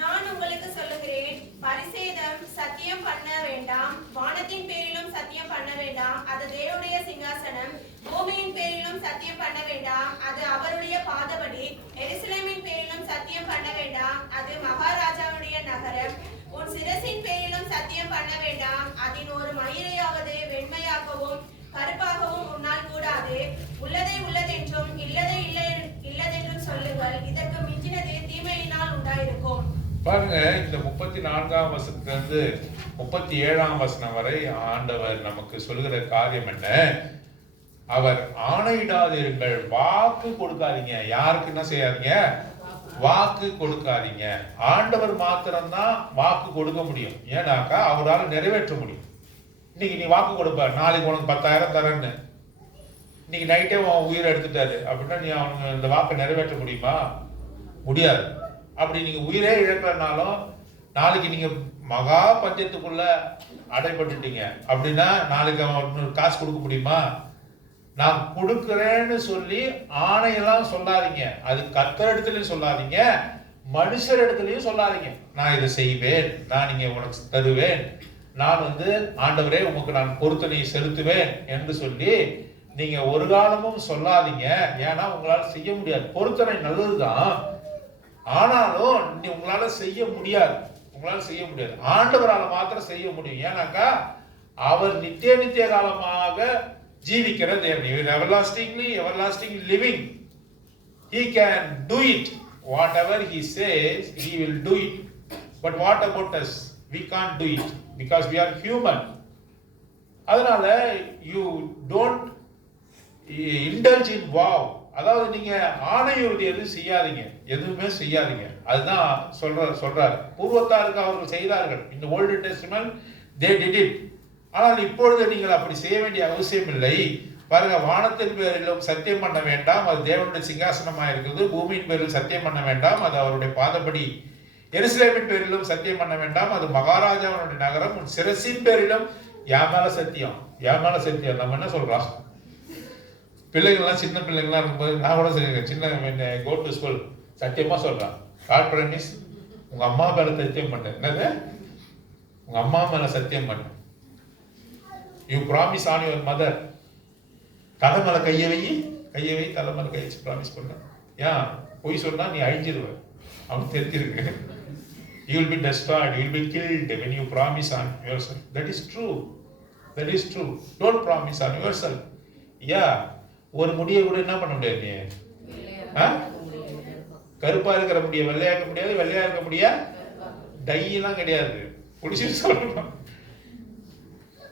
நான் உங்களுக்கு சொல்லுகிறேன், பரிசேதம் சத்தியம் பண்ண வேண்டாம், வானத்தின் பேரிலும் சத்தியம் பண்ண வேண்டாம், அது தேவனுடைய சிங்காசனம். பூமியின் பேரிலும் சத்தியம் பண்ண வேண்டாம், அது அவருடைய பாதபடி. எருசலேமின் பேரிலும் சத்தியம் பண்ண வேண்டாம், அது மகாராஜாவுடைய நகரம். உன் சிரசின் பேரிலும் சத்தியம் பண்ண வேண்டாம், அதன் ஒரு மயிரையாவது வெண்மையாகவும் கருப்பாகவும் உன்னால் கூடாது. உள்ளதை உள்ளதென்றும் இல்லதை இல்லதென்றும் சொல்லுங்கள். இதற்கு மிஞ்சினது தீமையினால் உண்டாயிருக்கும். பாருங்க, இந்த 34 வசனத்திலிருந்து 37 வசனம் வரை ஆண்டவர் நமக்கு சொல்லுகிற காரியம் என்ன? அவர் ஆணையிடாதீர்கள், வாக்கு கொடுக்காதீங்க. யாருக்கு என்ன செய்யாதீங்க? வாக்கு கொடுக்காதீங்க. ஆண்டவர் மாத்திரம்தான் வாக்கு கொடுக்க முடியும். ஏன்னாக்கா அவரால் நிறைவேற்ற முடியும். இன்னைக்கு நீ வாக்கு கொடுப்பார், நாளைக்கு உனக்கு 10,000 தரேன்னு. இன்னைக்கு நைட்டே உன் உயிரை எடுத்துட்டாரு அப்படின்னா நீ அவனுக்கு இந்த வாக்கை நிறைவேற்ற முடியுமா? முடியாது. அப்படி நீங்க உயிரே இழக்கிறனாலும் நாளைக்கு நீங்க மகா பஞ்சத்துக்குள்ள அடைபட்டுட்டீங்க அப்படின்னா நாளைக்கு அவன் காசு கொடுக்க முடியுமா? நான் கொடுக்கிறேன்னு சொல்லி ஆணையெல்லாம் சொல்லாதீங்க. அது கர்த்தர் இடத்துலயும் சொல்லாதீங்க, மனுஷர் இடத்துலயும் சொல்லாதீங்க. நான் இதை செய்வேன், நான் இங்க உனக்கு தருவேன், நான் ஆண்டவரே உமக்கு நான் பொருத்தனையை செலுத்துவேன் என்று சொல்லி நீங்க ஒரு காலமும் சொல்லாதீங்க. ஏன்னா உங்களால செய்ய முடியாது. பொருத்தனை நல்லதுதான், ஆனாலும் உங்களால செய்ய முடியாது. உங்களால செய்ய முடியாது. ஆண்டவரால் மாத்திரம் செய்ய முடியும். ஏன்னாக்கா அவர் நித்திய காலமாக ஜீவிக்கிற தேவன். everlasting living. He can do it. Whatever he says, he will do it. But what about us? We can't do it because we are human. அதனால you don't indulge in vow. அதாவது நீங்க ஆணையுறுதி எதுவும் செய்யாதீங்க, எதுவுமே செய்யாதீங்க. அதுதான் சொல்றாரு. பூர்வத்தாருக்கு அவர்கள் செய்தார்கள். இந்த old testament they did it. ஆனால் இப்பொழுது நீங்கள் அப்படி செய்ய வேண்டிய அவசியம் இல்லை. பாருங்க, வானத்தின் பேரிலும் சத்தியம் பண்ண வேண்டாம், அது தேவனுடைய சிங்காசனமா இருக்குது. பூமியின் பேரில் சத்தியம் பண்ண வேண்டாம், அது அவருடைய பாதப்படி. எருசலேமின் பேரிலும் சத்தியம் பண்ண வேண்டாம், அது மகாராஜாவுடைய நகரம். உன் சிரசின் பேரிலும் என் மேல சத்தியம், என் மேல சத்தியம். நம்ம என்ன சொல்றோம்? பிள்ளைகள்லாம் சின்ன பிள்ளைங்களாம் இருக்கும்போது நான் கூட சின்ன கோ டு ஸ்கூல் சத்தியமா சொல்றான், காட் ப்ராமிஸ் உங்க அம்மா மேல சத்தியம் பண்ணு. என்னது? உங்க அம்மா மேல சத்தியம் பண்ணு. You promise on your mother. தலைமலை கையை வை, தலைமலை கை வச்சு ப்ராமிஸ் பண்ண. ஏன் பொய் சொன்னா நீ அழிஞ்சிருவ, அவனுக்கு தெரிஞ்சிருக்கு. You will be destroyed, you will be killed when you promise on yourself. That is true. That is true. Don't promise on yourself. Yeah. ஒரு முடியை கூட என்ன பண்ண முடியாது நீ? கருப்பா இருக்கிற முடிய வெள்ளையா இருக்க முடியாது, வெள்ளையா இருக்க முடிய டையெல்லாம் கிடையாது. குடிச்சு சொல்லணும்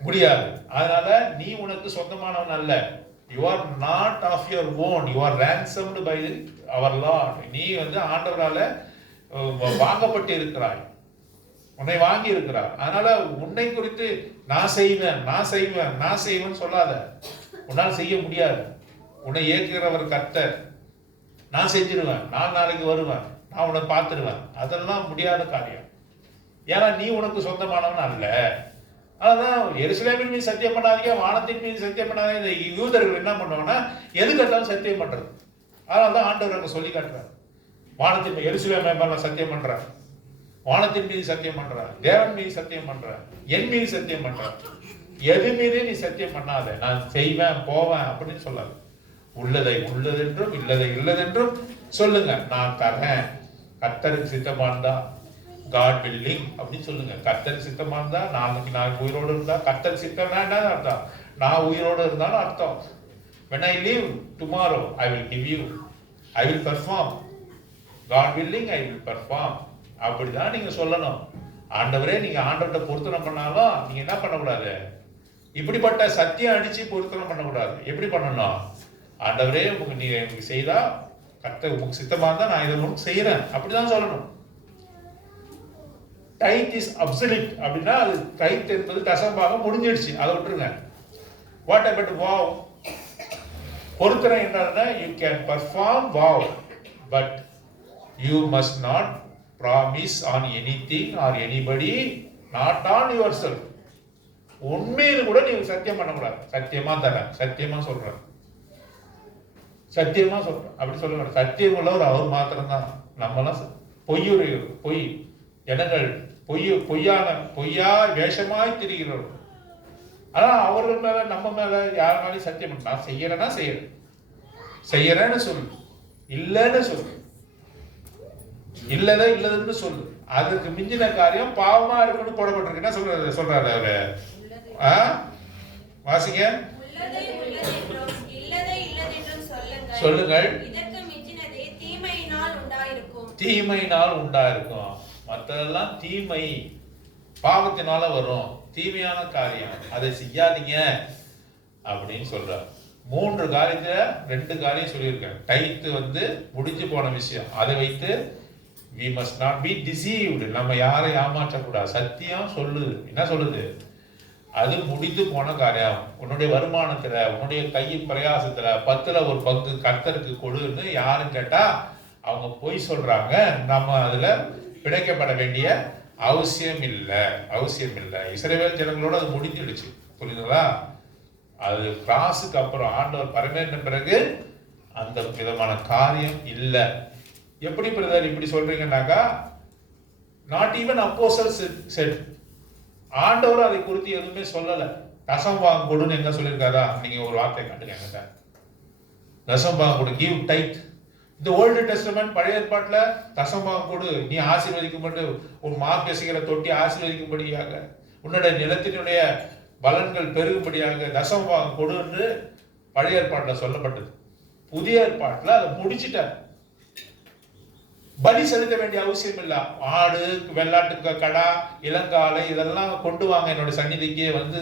முடியாது. அதனால நீ உனக்கு சொந்தமானவன் அல்ல. You are not of your own. You are ransomed by our Lord. நீ ஆண்டவரால வாங்கப்பட்டு இருக்கிறாய், உன்னை வாங்கி இருக்கிறார். அதனால உன்னை குறித்து நான் செய்வேன் சொல்லாத. உன்னால் செய்ய முடியாது. உன்னை இயக்குகிறவர் கர்த்தர். நான் செஞ்சிருவேன், நான் நாளைக்கு வருவேன், நான் உன்னை பார்த்துருவேன். அதெல்லாம் முடியாத காரியம். ஏன்னா நீ உனக்கு சொந்தமானவன் அல்ல. அதான் எருசலேமின் மீது சத்தியம் பண்ணாதீங்க, வானத்தின் மீது சத்தியம் பண்ணாதீங்க. இந்த யூதர்கள் என்ன பண்ணுவாங்கன்னா எது கேட்டாலும் சத்தியம் பண்றது. அதனால தான் ஆண்டவர் சொல்லி காட்டுறாரு, வானத்தின் மீது எருசலேம் மேல சத்தியம் பண்றார், வானத்தின் மீது சத்தியம் பண்றார், தேவன் மீது சத்தியம் பண்றார், என் மீது சத்தியம் பண்றார். எது மீது நீ சத்தியம் பண்ணாத. நான் செய்வேன் போவேன் அப்படின்னு சொல்லாது. உள்ளதை உள்ளதென்றும் இல்லதை இல்லதென்றும் சொல்லுங்க. நான் தரேன், கர்த்தருக்கு சித்தமா இருந்தா, காட் வில்லிங் அப்படின்னு சொல்லுங்க. கர்த்தருக்கு சித்தமா இருந்தா, நாளைக்கு நான் உயிரோடு இருந்தா, கர்த்தருக்கு சித்தம்னா என்ன அர்த்தம்? நான் உயிரோடு இருந்தாலும் அர்த்தம். when I live tomorrow I will give you, I will perform, God willing I will perform. அப்படிதான் நீங்க சொல்லணும். ஆண்டவரே நீங்க ஆண்டவர்கிட்ட பொருத்தனை பண்ணாலும் நீங்க என்ன பண்ணக்கூடாது? இப்படிப்பட்ட சத்தியம் அடிச்சு பொருத்தனை பண்ணக்கூடாது. எப்படி பண்ணணும்? ஆண்டவரே நீ எனக்கு செய்தா, கர்த்தர் உங்களுக்கு சித்தமா இருந்தா நான் இதை உங்களுக்கு செய்யறேன் அப்படிதான் சொல்லணும். டைத் இஸ் அப்சல்யூட் அப்படின்னா அது டைத் என்பது தசமபாகம் முடிஞ்சிடுச்சு, அதை விட்டுருங்க. What about vow? பொருத்தனை என்றால் you can perform vow, but you must not promise on anything or anybody, not on your self. உண்மையில கூட நீங்க சத்தியம் பண்ணக்கூடாது. சத்தியமா தரேன், சத்தியமா சொல்றேன், சத்தியமா சொல்றேன் அப்படி சொல்ல. சத்தியம் உள்ளவர் அவர் மாத்திரம்தான். நம்மளாம் பொய் ஜனங்கள் பொய்யா வேஷமாய் திரிகிறோம். ஆனா அவர்கள் மேல நம்ம மேல யார் மேலேயும் சத்தியம் பண்ண, நான் செய்யறேன்னு சொல்லு, இல்லைன்னு சொல்லு, இல்லதுன்னு சொல்லு. அதுக்கு மிஞ்சின காரியம் பாவமா இருக்குன்னு போடப்பட்டிருக்கு. என்ன சொல்றாரு அவரு? வாசிங்க. சொல்லுங்கள். தீமையினால் உண்டாயிருக்கும். மற்றதெல்லாம் தீமை பாவத்தினால வரும், தீமையான காரியம், அதை செய்யாதீங்க அப்படின்னு சொல்றார். 3 காரியத்துல 2 காரியம் சொல்லியிருக்கேன். டைத்து முடிஞ்சு போன விஷயம், அதை வைத்து we must not be deceived. நம்ம யாரை ஏமாற்றக்கூடாது. சத்தியம் சொல்லுது, என்ன சொல்லுது? அது முடிந்து போன காரியம். உன்னுடைய வருமானத்துல, உன்னுடைய கையின் பிரயாசத்துல 10ல் ஒரு பங்கு கர்த்தருக்கு கொடுன்னு யாரும் கேட்டா அவங்க பொய் சொல்றாங்க. நம்ம அதுல பிழைக்கப்பட வேண்டிய அவசியம் இல்லை. இஸ்ரவேல் ஜனங்களோட அது முடிஞ்சிடுச்சு. புரியுதுங்களா? அது கிராஸுக்கு அப்புறம் ஆண்டவர் பரமேறின பிறகு அந்த விதமான காரியம் இல்லை. எப்படி பிரதர் இப்படி சொல்றீங்கன்னாக்கா, நாட் ஈவன் அப்போஸ்தலர்ஸ் செட், ஆண்டவர் அதை குறித்து எதுவுமே சொல்லல. தசம் கொடுன்னு எங்க சொல்லியிருக்காரா? நீங்க ஒரு வார்த்தை காட்டுங்க. தசம் கொடு, கிவ் டைட். இந்த ஓல்டு டெஸ்டமென்ட் பழைய ஏற்பாட்டுல தசம் கொடு, நீ ஆசீர்வதிக்கும்படி, உன் பேசுகிற தொட்டி ஆசீர்வதிக்கும்படியாக, உன்னுடைய நிலத்தினுடைய பலன்கள் பெருகும்படியாக தசம் கொடு என்று பழைய ஏற்பாட்டுல சொல்லப்பட்டது. புதிய ஏற்பாட்டுல அதை முடிச்சிட்டார். பலி செலுத்த வேண்டிய அவசியம் இல்லை. ஆடு, வெள்ளாட்டு கடா, இளங்காலை இதெல்லாம் கொண்டு வாங்க என்னோட சந்நிதிக்கு வந்து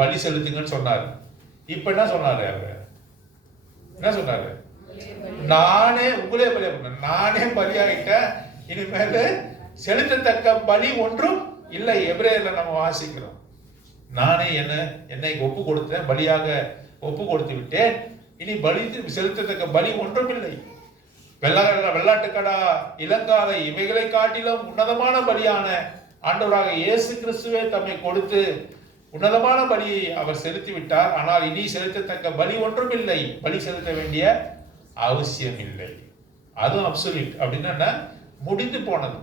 பலி செலுத்துங்கன்னு சொன்னாரு. இப்ப என்ன சொன்னாரு? அவரு என்ன சொன்னாரு? நானே உங்களே பலி பண்ண, நானே பலியாயிட்டேன், இனிமேல் செலுத்தத்தக்க பலி ஒன்றும் இல்லை. எபிரேயர்ல நம்ம வாசிக்கிறோம், நானே என்னை ஒப்பு கொடுத்தேன், பலியாக ஒப்பு கொடுத்து விட்டேன், இனி பலி செலுத்தத்தக்க பலி ஒன்றும் இல்லை. வெள்ளாட்டுக்கடா, இளங்காலை இவைகளை காட்டிலும் உன்னதமான பலியான ஆண்டவராக இயேசு கிறிஸ்துவே தம்மை கொடுத்து உன்னதமான பலியை அவர் செலுத்தி விட்டார். ஆனால் இனி செலுத்தத்தக்க பலி ஒன்றும் இல்லை, பலி செலுத்த வேண்டிய அவசியம் இல்லை. அதுவும் அப்சல்யூட் அப்படின்னா முடிந்து போனது,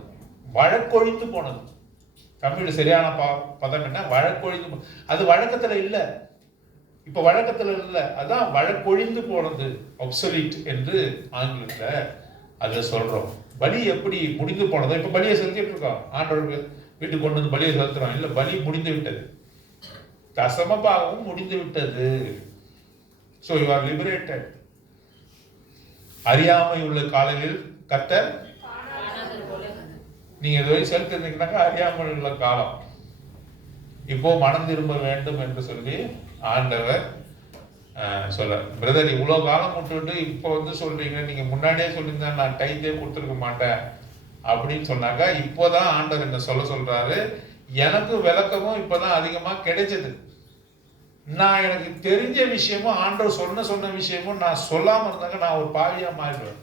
வழக்கொழித்து போனது. தமிழ் சரியான பதம் என்ன? வழக்கொழிந்து. அது வழக்கத்துல இல்லை, இப்ப வழக்கத்துல இல்லை, அதான் வழக்கொழிந்து போனது, அப்சல்யூட் என்று ஆங்கிலத்துல அதை சொல்றோம். பலி எப்படி முடிந்து போனதோ, இப்ப பலியை செலுத்திட்டு இருக்கோம், ஆண்டவருக்கு வீட்டுக்கு கொண்டு வந்து பலியை செலுத்துறோம். இல்லை, பலி முடிந்து விட்டது, தசமபாகமும் முடிந்து விட்டது. So you are liberated. அறியாமை உள்ள காலையில் கர்த்தர், நீங்க இதுவரை செலுத்திருந்தீங்கன்னாக்கா அறியாமல் உள்ள காலம். இப்போ மனம் திரும்ப வேண்டும் என்று சொல்லி ஆண்டவர் சொல்ல, பிரதர் இவ்வளோ காலம் விட்டுவிட்டு இப்போ வந்து சொல்றீங்க, நீங்க முன்னாடியே சொல்லியிருந்தா நான் டைத்தே கொடுத்துருக்க மாட்டேன் அப்படின்னு சொன்னாக்கா, இப்போதான் ஆண்டவர் என்ன சொல்றாரு. எனக்கு விளக்கமும் இப்பதான் அதிகமா கிடைச்சது. நான் எனக்கு தெரிஞ்ச விஷயமும் ஆண்டவர் சொன்ன விஷயமும் நான் சொல்லாம இருந்தாங்க, நான் ஒரு பாவியா மாறிடுவேன்.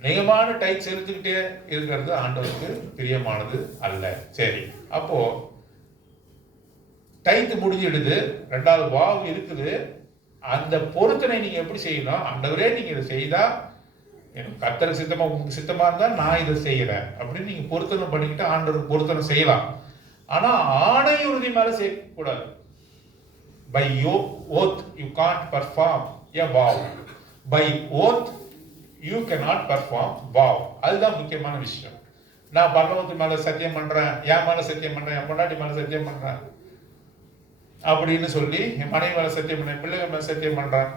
நிகமான டைட் செலுத்திக்கிட்டே இருக்கிறது ஆண்டவருக்கு பிரியமானது அல்ல. சரி, அப்போ டைத்து முடிஞ்சிடுது, ரெண்டாவது வாவு இருக்குது. அந்த பொருத்தனை நீங்க எப்படி செய்யணும்? ஆண்டவரே நீங்க இதை செய்தா எனக்கு கர்த்தர் சித்தமா, உங்களுக்கு சித்தமா இருந்தா நான் இதை செய்யறேன் அப்படின்னு நீங்க பொருத்தனை பண்ணிக்கிட்டு ஆண்டவருக்கு பொருத்தனை செய்யலாம். ஆனா ஆணை உறுதி மேல செய்யக்கூடாது. By oath you can't perform a vow. By oath you cannot perform vow. அதுதான் முக்கியமான விஷயம். நான் பரலோகத்து மேல சத்தியம் பண்றேன், என் மேல சத்தியம் பண்றேன், என் பொண்டாட்டி மேல சத்தியம் பண்றேன் அப்படின்னு சொல்லி, என் மனைவி மேல சத்தியம் பண்றேன், பிள்ளைகள் மேல சத்தியம் பண்றேன்.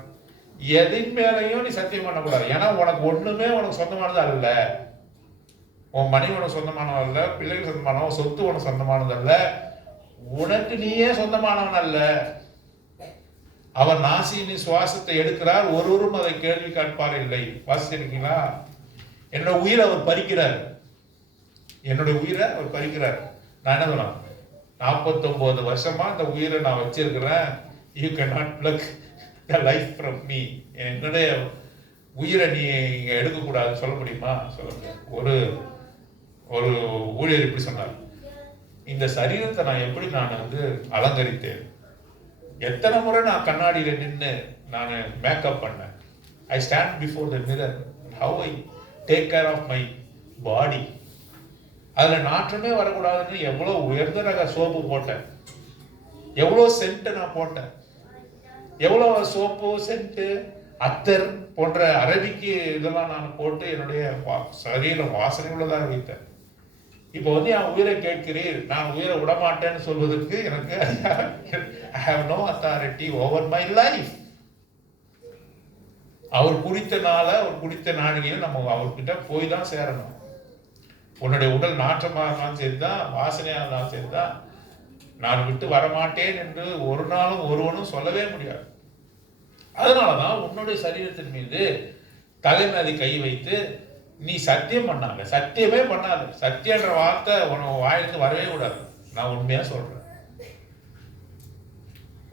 எதின் மேலையும் நீ சத்தியம் பண்ணக்கூடாது. ஏன்னா உனக்கு ஒண்ணுமே உனக்கு சொந்தமானது அல்ல. உன் மனைவி உனக்கு சொந்தமானவன் அல்ல, பிள்ளைகள் சொந்தமானவன், சொத்து உனக்கு சொந்தமானது அல்ல, உனக்கு நீயே சொந்தமானவன் அல்ல. அவர் நாசியின் சுவாசத்தை எடுக்கிறார், ஒருவரும் அதை கேள்வி கேட்பார் இல்லை. வாசிச்சிருக்கீங்களா? என்னோட உயிரை அவர் பறிக்கிறார், என்னுடைய உயிரை அவர் பறிக்கிறார். நான் என்ன சொன்னேன்? 49 வருஷமா இந்த உயிரை நான் வச்சிருக்கிறேன். You can not plug the life from me. என்னுடைய உயிரை நீ இங்க எடுக்கக்கூடாதுன்னு சொல்ல முடியுமா? சொல்ல முடியாது. ஒரு ஊழியர் இப்படி சொன்னார், இந்த சரீரத்தை நான் எப்படி நான் வந்து அலங்கரித்தேன், எத்தனை முறை நான் கண்ணாடியில நின்று நான் மேக்கப் பண்ணேன். I stand before the mirror, how I take care of my body. அதுல நாற்றமே வரக்கூடாதுன்னு எவ்வளோ உயர்ந்த ரக சோப்பு போட்டேன், எவ்வளோ சென்ட் நான் போட்டேன், எவ்வளோ சோப்பு, சென்ட்டு, அத்தர் போன்ற அரபிக்கு இதெல்லாம் நான் போட்டு என்னுடைய சரீரம் வாசனை உள்ளதாக வைத்தேன். இப்போ வந்து என் உயிரை கேட்கிறீர், நான் உயிரை விடமாட்டேன்னு சொல்வதற்கு எனக்கு I have no authority over my life. அவர் குறித்த நாள, அவர் குறித்த நாளிகையில் நம்ம அவர்கிட்ட போய் தான் சேரணும். உன்னுடைய உடல் நாற்றமாக இருந்தாலும் சரிதான், வாசனையாக இருந்தாலும் சரிதான், நான் விட்டு வரமாட்டேன் என்று ஒரு நாளும் ஒருவனும் சொல்லவே முடியாது. அதனாலதான் உன்னுடைய சரீரத்தின் மீது தலைமதி கை வைத்து நீ சத்தியம் பண்ணாங்க, சத்தியமே பண்ணாத. சத்தியன்ற வார்த்தை உனக்கு வாயிலிருந்து வரவே கூடாது. நான் உண்மையா சொல்றேன்,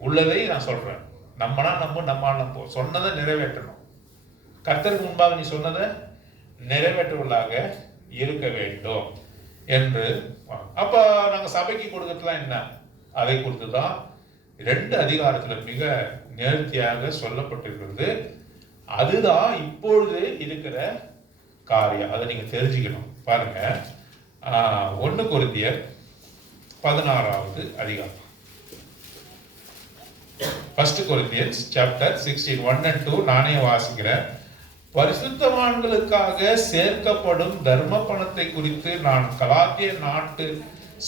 உள்ளதை நான் சொல்றேன். நம்மனா நம்ம சொன்னதை நிறைவேற்றணும். கர்த்தருக்கு முன்பாக நீ சொன்னதை நிறைவேற்றுவதாக இருக்க வேண்டும். என்று. அப்ப நாங்க சபைக்கு கொடுக்கறதுலாம் என்ன? அதை குறித்து தான் 2 அதிகாரத்துல மிக நேர்த்தியாக சொல்லப்பட்டிருக்கிறது. அதுதான் இப்பொழுது இருக்கிற காரியம். அதை நீங்க தெரிஞ்சுக்கணும். பாருங்க, 1 கொரிந்தியர் 16வது அதிகாரம். 1 Corinthians chapter 16, 1 and 2 நானே வாசிக்கிறேன். பரிசுத்தவான்களுக்காக சேர்க்கப்படும் தர்ம பணத்தை குறித்து நான் கலாத்திய நாட்டு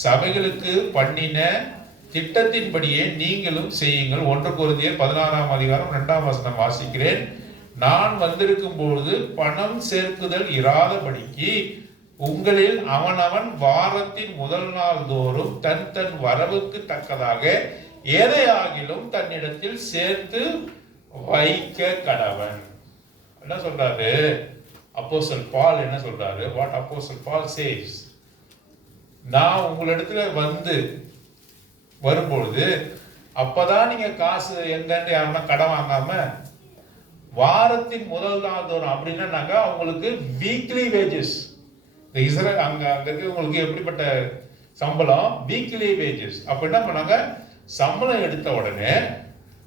சபைகளுக்கு பண்ணின திட்டத்தின்படியே நீங்களும் செய்யுங்கள். 1 கொரிந்தியர் 16ஆம் அதிகாரம் 2ஆம் வசனம் வாசிக்கிறேன். நான் வந்திருக்கும் பொழுது பணம் சேர்க்குதல் இராதபடிக்கு உங்களில் அவனவன் வாரத்தின் முதல் நாள் தோறும் தன் தன் வரவுக்கு தக்கதாக எதையாகிலும் தன்னிடத்தில் சேர்த்து வைக்க கடவன். என்ன சொல்றாரு அப்போஸ்தலன் பால்? என்ன சொல்றாரு? வாட் அப்போஸ்தலன் பால் சேஸ், நான் உங்களிடத்துல வரும்பொழுது அப்பதான் நீங்க காசு எங்கன்னு யாருன்னா கடன் வாங்காம வாரத்தின் முதல் நாள் தோறும், அப்படின்னா அவங்களுக்கு வீக்லி வேஜஸ். இந்த இஸ்ரேல் அங்க உங்களுக்கு எப்படிப்பட்ட சம்பளம்? Weekly wages. அப்ப என்ன பண்ணாங்க? சம்பளம் எடுத்த உடனே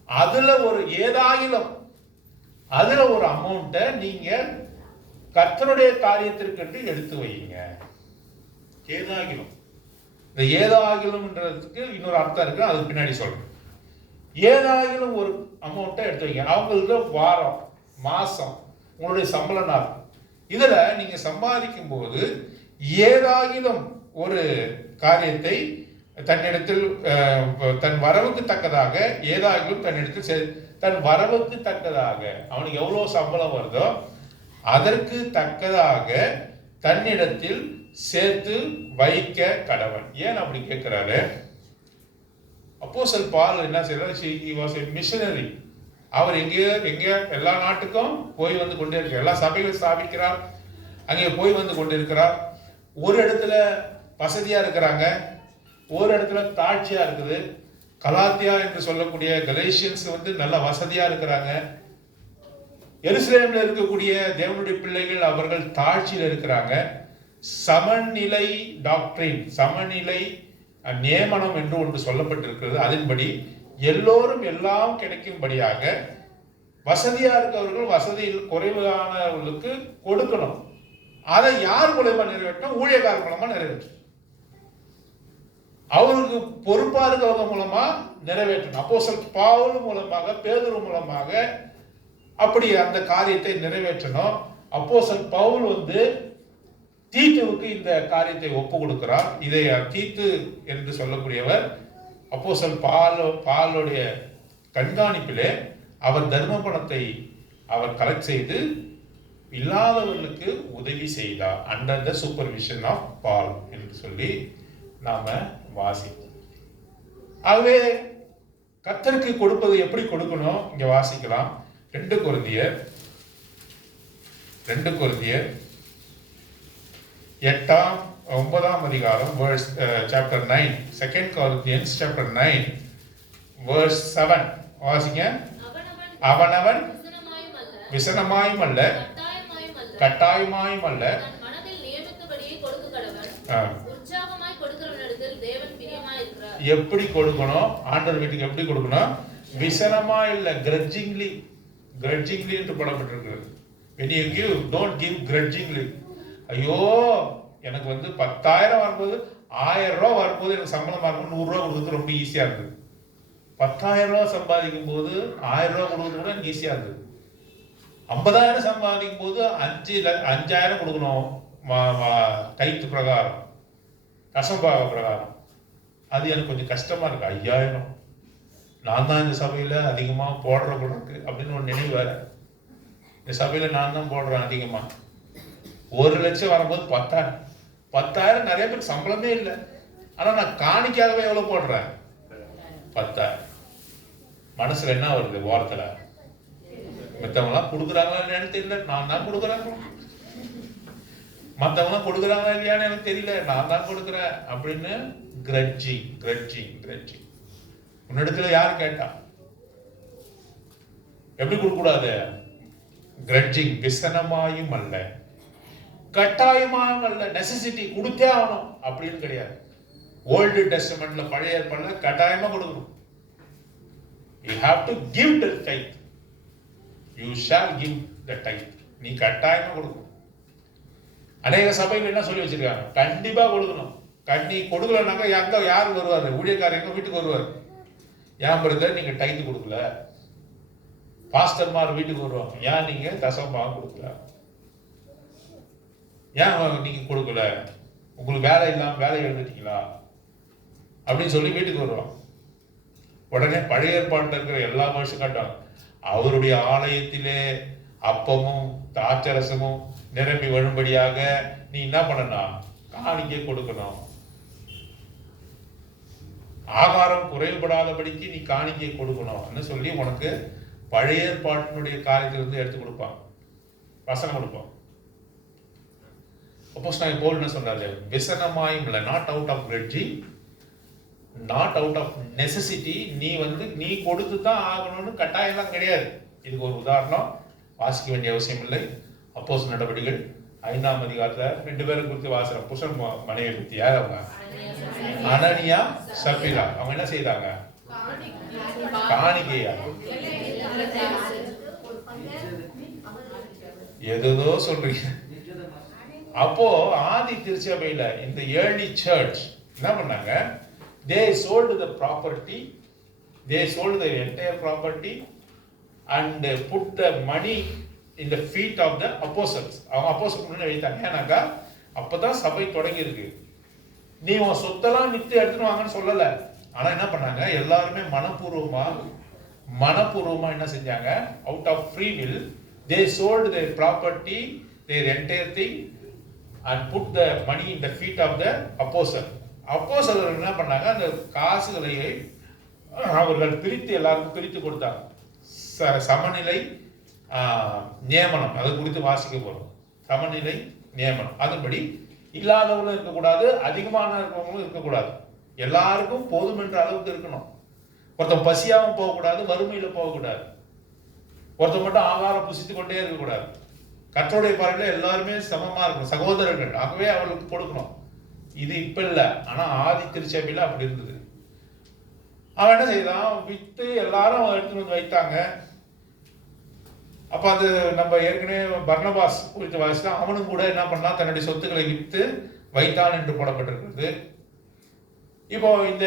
அதுல ஒரு ஏதாயிலும் அதுல ஒரு அமௌண்ட்டை நீங்க கர்த்தருடைய காரியத்திற்கு எடுத்து வையுங்க. ஏதாகிலும், இந்த ஏதாகிலும்ன்றதுக்கு இன்னொரு அர்த்தம் இருக்கு, அது பின்னாடி சொல்றேன். ஏதாகிலும் ஒரு அமௌண்ட்டை எடுத்து வைங்க. அவங்களுக்கு வாரம், மாசம், உங்களுடைய சம்பள நாள், இதுல நீங்க சம்பாதிக்கும் போது ஏதாகிலும் ஒரு காரியத்தை தன்னிடத்தில் தன் வரவுக்கு தக்கதாக, ஏதாகிலும் தன்னிடத்தில் தன் வரவுக்கு தக்கதாக, அவனுக்கு எவ்வளவு சம்பளம் வருதோ அதற்கு தக்கதாக தன்னிடத்தில் சேர்த்து வைக்க கடவன். ஏன் அப்படி கேட்கிறாரு? அப்போஸ்தலன் பால் என்ன செய்யறாரு? he was a missionary. அவர் எங்க எல்லா நாட்டுக்கும் போய் வந்து கொண்டே இருக்கிறார். எல்லா சபைகளும் ஸ்தாபிக்கிறார், அங்கே போய் வந்து கொண்டிருக்கிறார். ஒரு இடத்துல வசதியா இருக்கிறாங்க, ஒரு இடத்துல தாழ்ச்சியா இருக்குது. கலாத்தியா என்று சொல்லக்கூடிய கலேஷியன்ஸ் நல்ல வசதியா இருக்கிறாங்க. எருசலேம்ல இருக்கக்கூடிய தேவனுடைய பிள்ளைகள் அவர்கள் தாழ்ச்சியில் இருக்கிறாங்க. சமநிலை டாக்டரின், சமநிலை நியமனம் என்று ஒன்று சொல்லப்பட்டிருக்கிறது. அதன்படி எல்லோரும் எல்லாம் கிடைக்கும்படியாக வசதியா இருக்கவர்கள் வசதியில் குறைவானவர்களுக்கு கொடுக்கணும். அதை யார் மூலமா நிறைவேற்றணும்? ஊழியக்காரர் மூலமா நிறைவேற்றணும். அவருக்கு பொறுப்பா இருக்கிறவங்க மூலமா நிறைவேற்றணும். அப்போஸ்தலன் பவுல் மூலமாக, பேதுரு மூலமாக அப்படி அந்த காரியத்தை நிறைவேற்றணும். அப்போஸ்தலன் பவுல் தீத்துவுக்கு இந்த காரியத்தை ஒப்பு கொடுக்கிறார். இதை தீத்து என்று சொல்லக்கூடியவர் அப்போஸ்தலன் பாலுடைய கண்காணிப்பிலே அவர் தர்ம பணத்தை அவர் கலெக்ட் செய்து இல்லாதவர்களுக்கு உதவி செய்தார். அண்டர் த சூப்பர்விஷன் ஆஃப் பால் என்று சொல்லி நாம வாசிப்போம். ஆகவே கர்த்தருக்கு கொடுப்பது எப்படி கொடுக்கணும் இங்க வாசிக்கலாம். 2 கொரிந்தியர் 9ஆம் அதிகாரம் chapter 9, 2 Corinthians chapter 9 verse 7 வாசிங்க. அவனவன் விசனமாயும் அல்ல, கட்டாயமாயும் அல்ல, எப்படி கொடுக்கணும்? ஆண்டவர் வீட்டுக்கு எப்படி கொடுக்கணும்? விசனமா இல்ல, grudgingly. grudgingly என்று போடப்பட்டிருக்கிறது. when you give, don't give grudgingly. ஐயோ எனக்கு 10,000 வரும்போது 1000 ரூபாய் வரும்போது எனக்கு சம்பளம் வாங்கும் 100 ரூபாய் கொடுக்குறது ரொம்ப ஈஸியா இருக்குது. 10,000 ரூபாய் சம்பாதிக்கும் போது 1000 ரூபாய் கொடுக்குறது கூட எனக்கு ஈஸியா இருக்குது. 50,000 சம்பாதிக்கும் போது 5,000 கொடுக்கணும் டைத்து பிரகாரம், கசம்பாக பிரகாரம். அது எனக்கு கொஞ்சம் கஷ்டமா இருக்கு. 5,000 நான் தான் இந்த சபையில அதிகமா போடுற கூட இருக்கு அப்படின்னு ஒரு நினைவு வேற. இந்த சபையில நான் தான் போடுறேன் அதிகமா. 1 லட்சம் வரும்போது 10,000 நிறைய பேருக்கு சம்பளமே இல்லை. ஆனா நான் காணிக்காகவே எவ்வளவு போடுறேன்? 10,000. மனசுல என்ன வருது? ஓரத்துல மத்தவங்க எல்லாம் கொடுக்குறாங்களா இல்லையான்னு தெரியல, நான் தான் கொடுக்குறேன். மத்தவங்க எல்லாம் கொடுக்குறாங்களா இல்லையான்னு எனக்கு தெரியல, நான் தான் கொடுக்குறேன் அப்படின்னு கிரட்ஜிங். உன்னிடத்துல யாரு கேட்டா? எப்படி கொடுக்க கூடாது? கிரட்ஜிங், விசனமாயும் அல்ல, கட்டாயமாக நெசசிட்டி கொடுத்தே ஆகணும் அப்படின்னு கிடையாது. ஓல்டு டெஸ்டமெண்ட்ல பழைய ஏற்பாடுல கட்டாயமா கொடுக்கணும். You have to give the tithe. You shall give the tithe. நீ கட்டாயமா கொடுக்கணும். அநேக சபைகள் என்ன சொல்லி வச்சிருக்காங்க, கண்டிப்பா கொடுக்கணும். நீ கொடுக்கலனாக்கா எங்க யாரு வருவாரு, ஊழியக்காரர் எங்க வீட்டுக்கு வருவார், ஏன் பிரதர் நீங்க டைத்து கொடுக்கல, பாஸ்டர்மார் வீட்டுக்கு வருவாங்க, ஏன் நீங்க தசமபாகம் கொடுக்கல, ஏன் நீங்க கொடுக்கல, உங்களுக்கு வேலை இல்லாம வேலை எழுதிட்டீங்களா அப்படின்னு சொல்லி வீட்டுக்கு வருவாங்க. உடனே பழைய ஏற்பாட்டில் இருக்கிற எல்லா வருஷம் காட்டாங்க, அவருடைய ஆலயத்திலே அப்பமும் திராட்சரசமும் நிரம்பி வரும்படியாக நீ என்ன பண்ணணும், காணிக்கை கொடுக்கணும். ஆகாரம் குறைபடாதபடிக்கு நீ காணிக்கை கொடுக்கணும் சொல்லி உனக்கு பழைய ஏற்பாட்டினுடைய காரியத்திலிருந்து எடுத்து கொடுப்பான், வசனம் கொடுப்பான். அப்போஸ்தலன் பவுல் என்ன சொல்றாரு, விசனமாய் இல்லை, not out of grudge, not out of necessity. நீ கொடுத்து தான் ஆகணும்னு கட்டாயம்லாம் கிடையாது. இதுக்கு ஒரு உதாரணம் வாசிக்க வேண்டிய அவசியம் இல்லை. அப்போஸ்தலர் நடவடிக்கைகள் 5ஆம் அதிகாரத்துல 2 பேரை குறித்து வாசனம். புருஷன் மனைவியை பத்தி யார் அவங்க, அனனியா சப்பீரா. அவங்க என்ன செய்தாங்க, காணிக்கையா ஏதோ சொல்றீங்க. அப்போ ஆதி திருச்சபையில இந்த ஏர்லி சர்ச் என்ன பண்ணாங்க, they sold the property, they sold the entire property and put the money in the feet of the apostles. அவங்க அப்போஸ்தலர் முன்னாடி வைத்தாங்க. ஏன்னாக்கா அப்பதான் சபை தொடங்கி இருக்கு. நீ உன் சொத்தெல்லாம் வித்து எடுத்துன்னு வாங்கன்னு சொல்லல. ஆனா என்ன பண்ணாங்க, எல்லாருமே மனப்பூர்வமா என்ன செஞ்சாங்க, out of free will they sold their property, their entire thing and put the money in the feet of the apostle. அப்போஸ்தலர்கள் என்ன பண்ணாங்க, அந்த காசுகளை அவர்கள் பிரித்து எல்லாருக்கும் பிரித்து கொடுத்தாங்க. சமநிலை நியமனம், அதை குறித்து வாசிக்க போறோம். சமநிலை நியமனம், அதுபடி இல்லாதவங்களும் இருக்கக்கூடாது, அதிகமான இருக்கவங்களும் இருக்கக்கூடாது, எல்லாருக்கும் போதும் என்ற அளவுக்கு இருக்கணும். ஒருத்தன் பசியாகவும் போகக்கூடாது, வறுமையில போகக்கூடாது, ஒருத்தன் மட்டும் ஆகாரம் புசித்து கொண்டே இருக்கக்கூடாது. கர்த்தருடைய பார்வையில எல்லாருமே சமமா இருக்கணும், சகோதரர்கள், ஆகவே அவர்களுக்கு கொடுக்கணும். இது இப்ப இல்ல, ஆனா ஆதி திருச்சபையில அப்படி இருந்தது. அவன் என்ன செய்தான், வித்து எல்லாரும் எடுத்துட்டு வந்து வைத்தாங்க. அப்ப அது நம்ம ஏற்கனவே பர்னபாஸ் குறித்து வாசித்தா, அவனும் கூட என்ன பண்ணா, தன்னுடைய சொத்துக்களை வித்து வைத்தான் என்று போடப்பட்டிருக்கிறது. இப்போ இந்த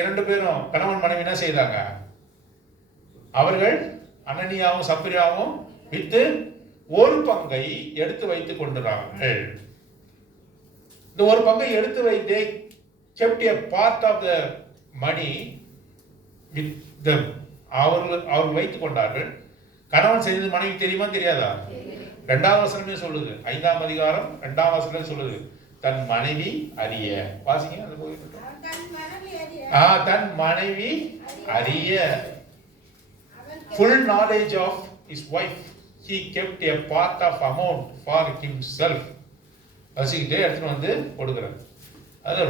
2 பேரும் கணவன் மனைவி என்ன செய்தாங்க, அவர்கள் அனனியாவும் சப்பிராவும் வித்து ஒரு பங்கை எடுத்து வைத்துக் கொண்டார்கள். இந்த ஒரு பங்கை எடுத்து வைத்து kept a part of the money with them. அவர்கள் வைத்துக் கொண்டார்கள். கணவன் செய்தது மனைவி தெரியுமா தெரியாதா? 2ஆம் வசனமே சொல்லுது, 5ஆம் அதிகாரம் 2ஆம் வசனம் சொல்லுது, தன் மனைவி அறிய. வாசிங்க அந்த போய். தன் மனைவி அறிய, full knowledge of his wife, he kept a part of amount for himself. வசிக்கிட்டே எடுத்துட்டு வந்து கொடுக்குறாரு. அது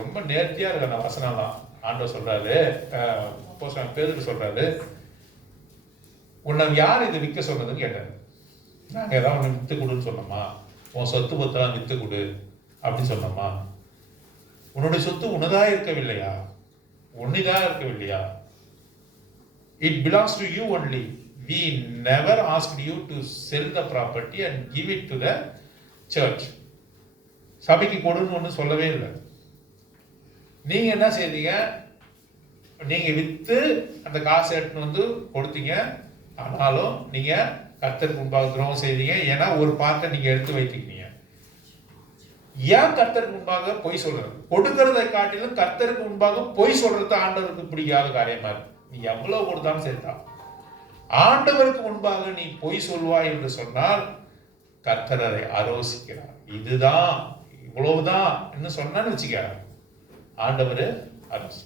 ரொம்ப நேர்த்தியா இருக்கு அந்த வசனம்லாம். ஆண்டவர் சொல்றாரு, அப்போஸ்தலன் பேதுரு சொல்றாரு, உன்னை யார் இதை விற்க சொன்னதுன்னு கேட்டாரு. நாங்க ஏதாவது ஒன்று வித்து கொடுன்னு சொன்னோமா, உன் சொத்து பத்தெல்லாம் வித்து கொடு அப்படின்னு சொன்னோமா? உன்னுடைய சொத்து உன்னதா இருக்கவில்லையா, உன்னிதா இருக்கவில்லையா? It belongs to you only. We never asked you to sell the property and give it to the church. சபைக்கு கொடுன்னு ஒன்று சொல்லவே இல்லை. நீங்க என்ன செய்தீங்க, நீங்க வித்து அந்த காசை எடுத்துன்னு வந்து கொடுத்தீங்க. ஆனாலும் நீங்க கர்த்தருக்கு முன்பாக துரோகம் செய்தீங்க. ஏன்னா ஒரு பாட்டை நீங்க எடுத்து வைத்தீங்க. ஏன் கர்த்தருக்கு முன்பாக பொய் சொல்றது? கொடுக்கறதை காட்டிலும் கர்த்தருக்கு முன்பாக பொய் சொல்றது ஆண்டவருக்கு பிடிக்காத காரியமா இருக்கு. நீ எவ்வளவு கொடுத்தாலும் சேர்த்தா, ஆண்டவருக்கு முன்பாக நீ பொய் சொல்வாய் என்று சொன்னால் கர்த்தர் அதை ஆலோசிக்கிறார். இதுதான் இவ்வளவுதான் என்ன சொன்னான்னு வச்சுக்க, ஆண்டவர் ஆலோசி.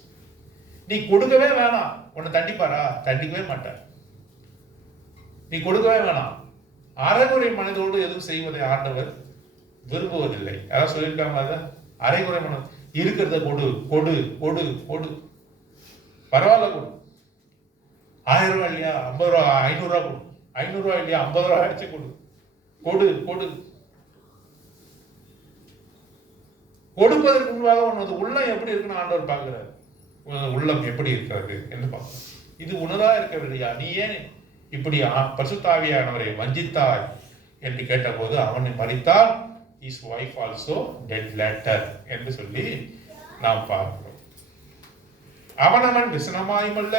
நீ கொடுக்கவே வேணாம், உன்னை தண்டிப்பாரா? தண்டிக்கவே மாட்டார். நீ கொடுக்கவே வேணாம். அரைகுறை மனதோடு எதுவும் செய்வதை ஆண்டவர் விரும்புவதில்லை. யாராவது சொல்லியிருக்காங்க, அத அரைகுறை மனம் இருக்கிறத கொடு கொடு கொடு கொடு, பரவாயில்ல கொடு. 1000 ரூபாய் இல்லையா, 50 ரூபா, 500 ரூபா கொடு, 500 ரூபாய் இல்லையா, 50 ரூபாய் ஆச்சு கொடு கொடு கொடு. கொடுப்பதற்கு முன்பாக உனது உள்ளம் எப்படி இருக்குன்னு ஆண்டவர் பார்க்கிறார். உனது உள்ளம் எப்படி இருக்கிறது என்று பார்க்கிறார். இது உனதா இருக்கவில்லையா, நீ ஏன் இப்படி பரிசுத்த ஆவியானவரை வஞ்சித்தாய் என்று கேட்டபோது அவனை மரித்தால் his wife also dead later என்று சொல்லி நாம் பார்க்கிறோம். அவனவன் விசனமாயுமல்ல,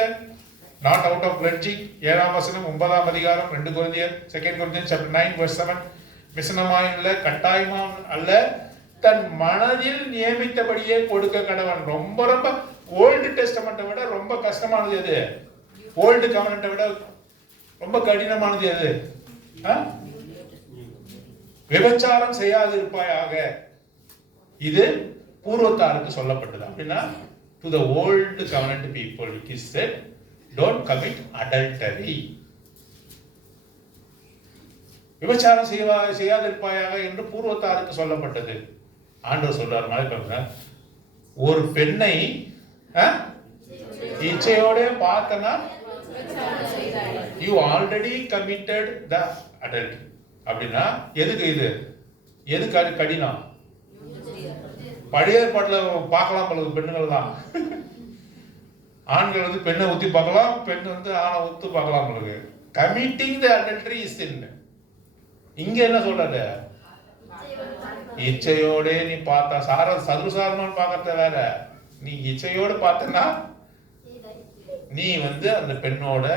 not out of grudging, 7ஆம் வசனம் 9ஆம் அதிகாரம் 2 கொரிந்தியர் 2 Corinthians chapter 9 verse 7, விசனமாயுமல்ல கட்டாயமா அல்ல, தன் மனதில் நியமித்தபடியே கொடுக்க கடவன். ரொம்ப ரொம்ப ஓல்டு டெஸ்டமெண்ட்டை விட ரொம்ப கஷ்டமானது எது? ஓல்டு கவர்னண்ட்டை விட ரொம்ப கடினமானது எது? விபச்சாரம் செய்யாதிருப்பாயாக. இது பூர்வத்தாருக்கு சொல்லப்பட்டது. அப்படின்னா to the old covenant people it is said don't commit adultery. விபச்சாரம் செய்யாதிருப்பாயாக என்று பூர்வத்தாருக்கு சொல்லப்பட்டது. ஆண்டவர் சொல்றார் மாதிரி, ஒரு பெண்ணை இச்சையோட பார்த்தனா you already committed the adultery. அப்படின்னா எதுக்கு இது? எது கடினம்? பழைய ஏற்பாட்டில் பார்க்கலாம் பொழுது பெண்ணுகள் தான். ஆண்கள் வந்து பெண்ணை ஊத்தி பார்க்கலாம், பெண் வந்து ஆணை ஊத்து பார்க்கலாம் பொழுது. Committing the adultery is sin. இங்க என்ன சொல்றது? இச்சையோட நீ பார்த்தா சதுரசாரமான பார்க்கறத வேற. நீ இச்சையோடு பார்த்தனா நீ வந்து அந்த பெண்ணோட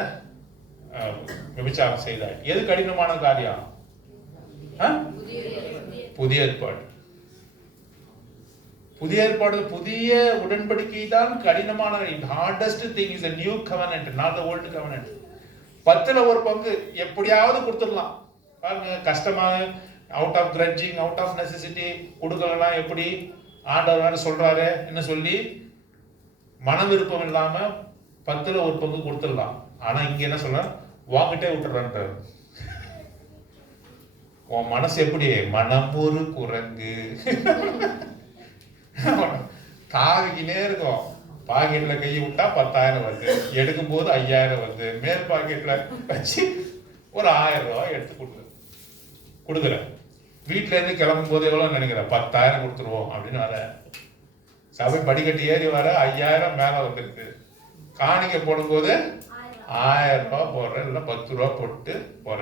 விபச்சாரம் செய்தாய். எது கடினமான காரியம்? புதிய ஏற்பாடு. புதிய ஏற்பாடு, புதிய உடன்படிக்கை தான் கடினமான. Hardest thing is a new covenant, not the old covenant. 10ல் ஒரு பங்கு எப்படியாவது கொடுத்துடலாம். பாருங்க, கஷ்டமாக out of grudging, out of necessity கொடுக்கலாம். எப்படி ஆண்டவர் வேற சொல்றாரு, என்ன சொல்லி மன விருப்பம் இல்லாம 10ல் ஒரு பங்கு கொடுத்துடலாம். ஆனா இங்க என்ன சொல்ற? வாங்கிட்டே விட்டுறான்றாரு. உன் மனசு எப்படி? மனமொரு குரங்கு தாவிக்கினே இருக்கும். பாக்கெட்ல கையை விட்டா 10,000 வருது, எடுக்கும் போது 5,000 வருது, மேல் பாக்கெட்ல வச்சு ஒரு 1,000 ரூபாய் எடுத்து கொடுக்குற. வீட்டுல இருந்து கிளம்பும் போது எவ்வளவு நினைக்கிற? 10,000 கொடுத்துருவோம் அப்படின்னு வர. சபை படிக்கட்டு ஏறி வர 5,000 மேல வந்துருக்கு. காணிக்க போடும்போது 1,000 ரூபாய் போடுற, இல்லை 10 ரூபா போட்டு போற.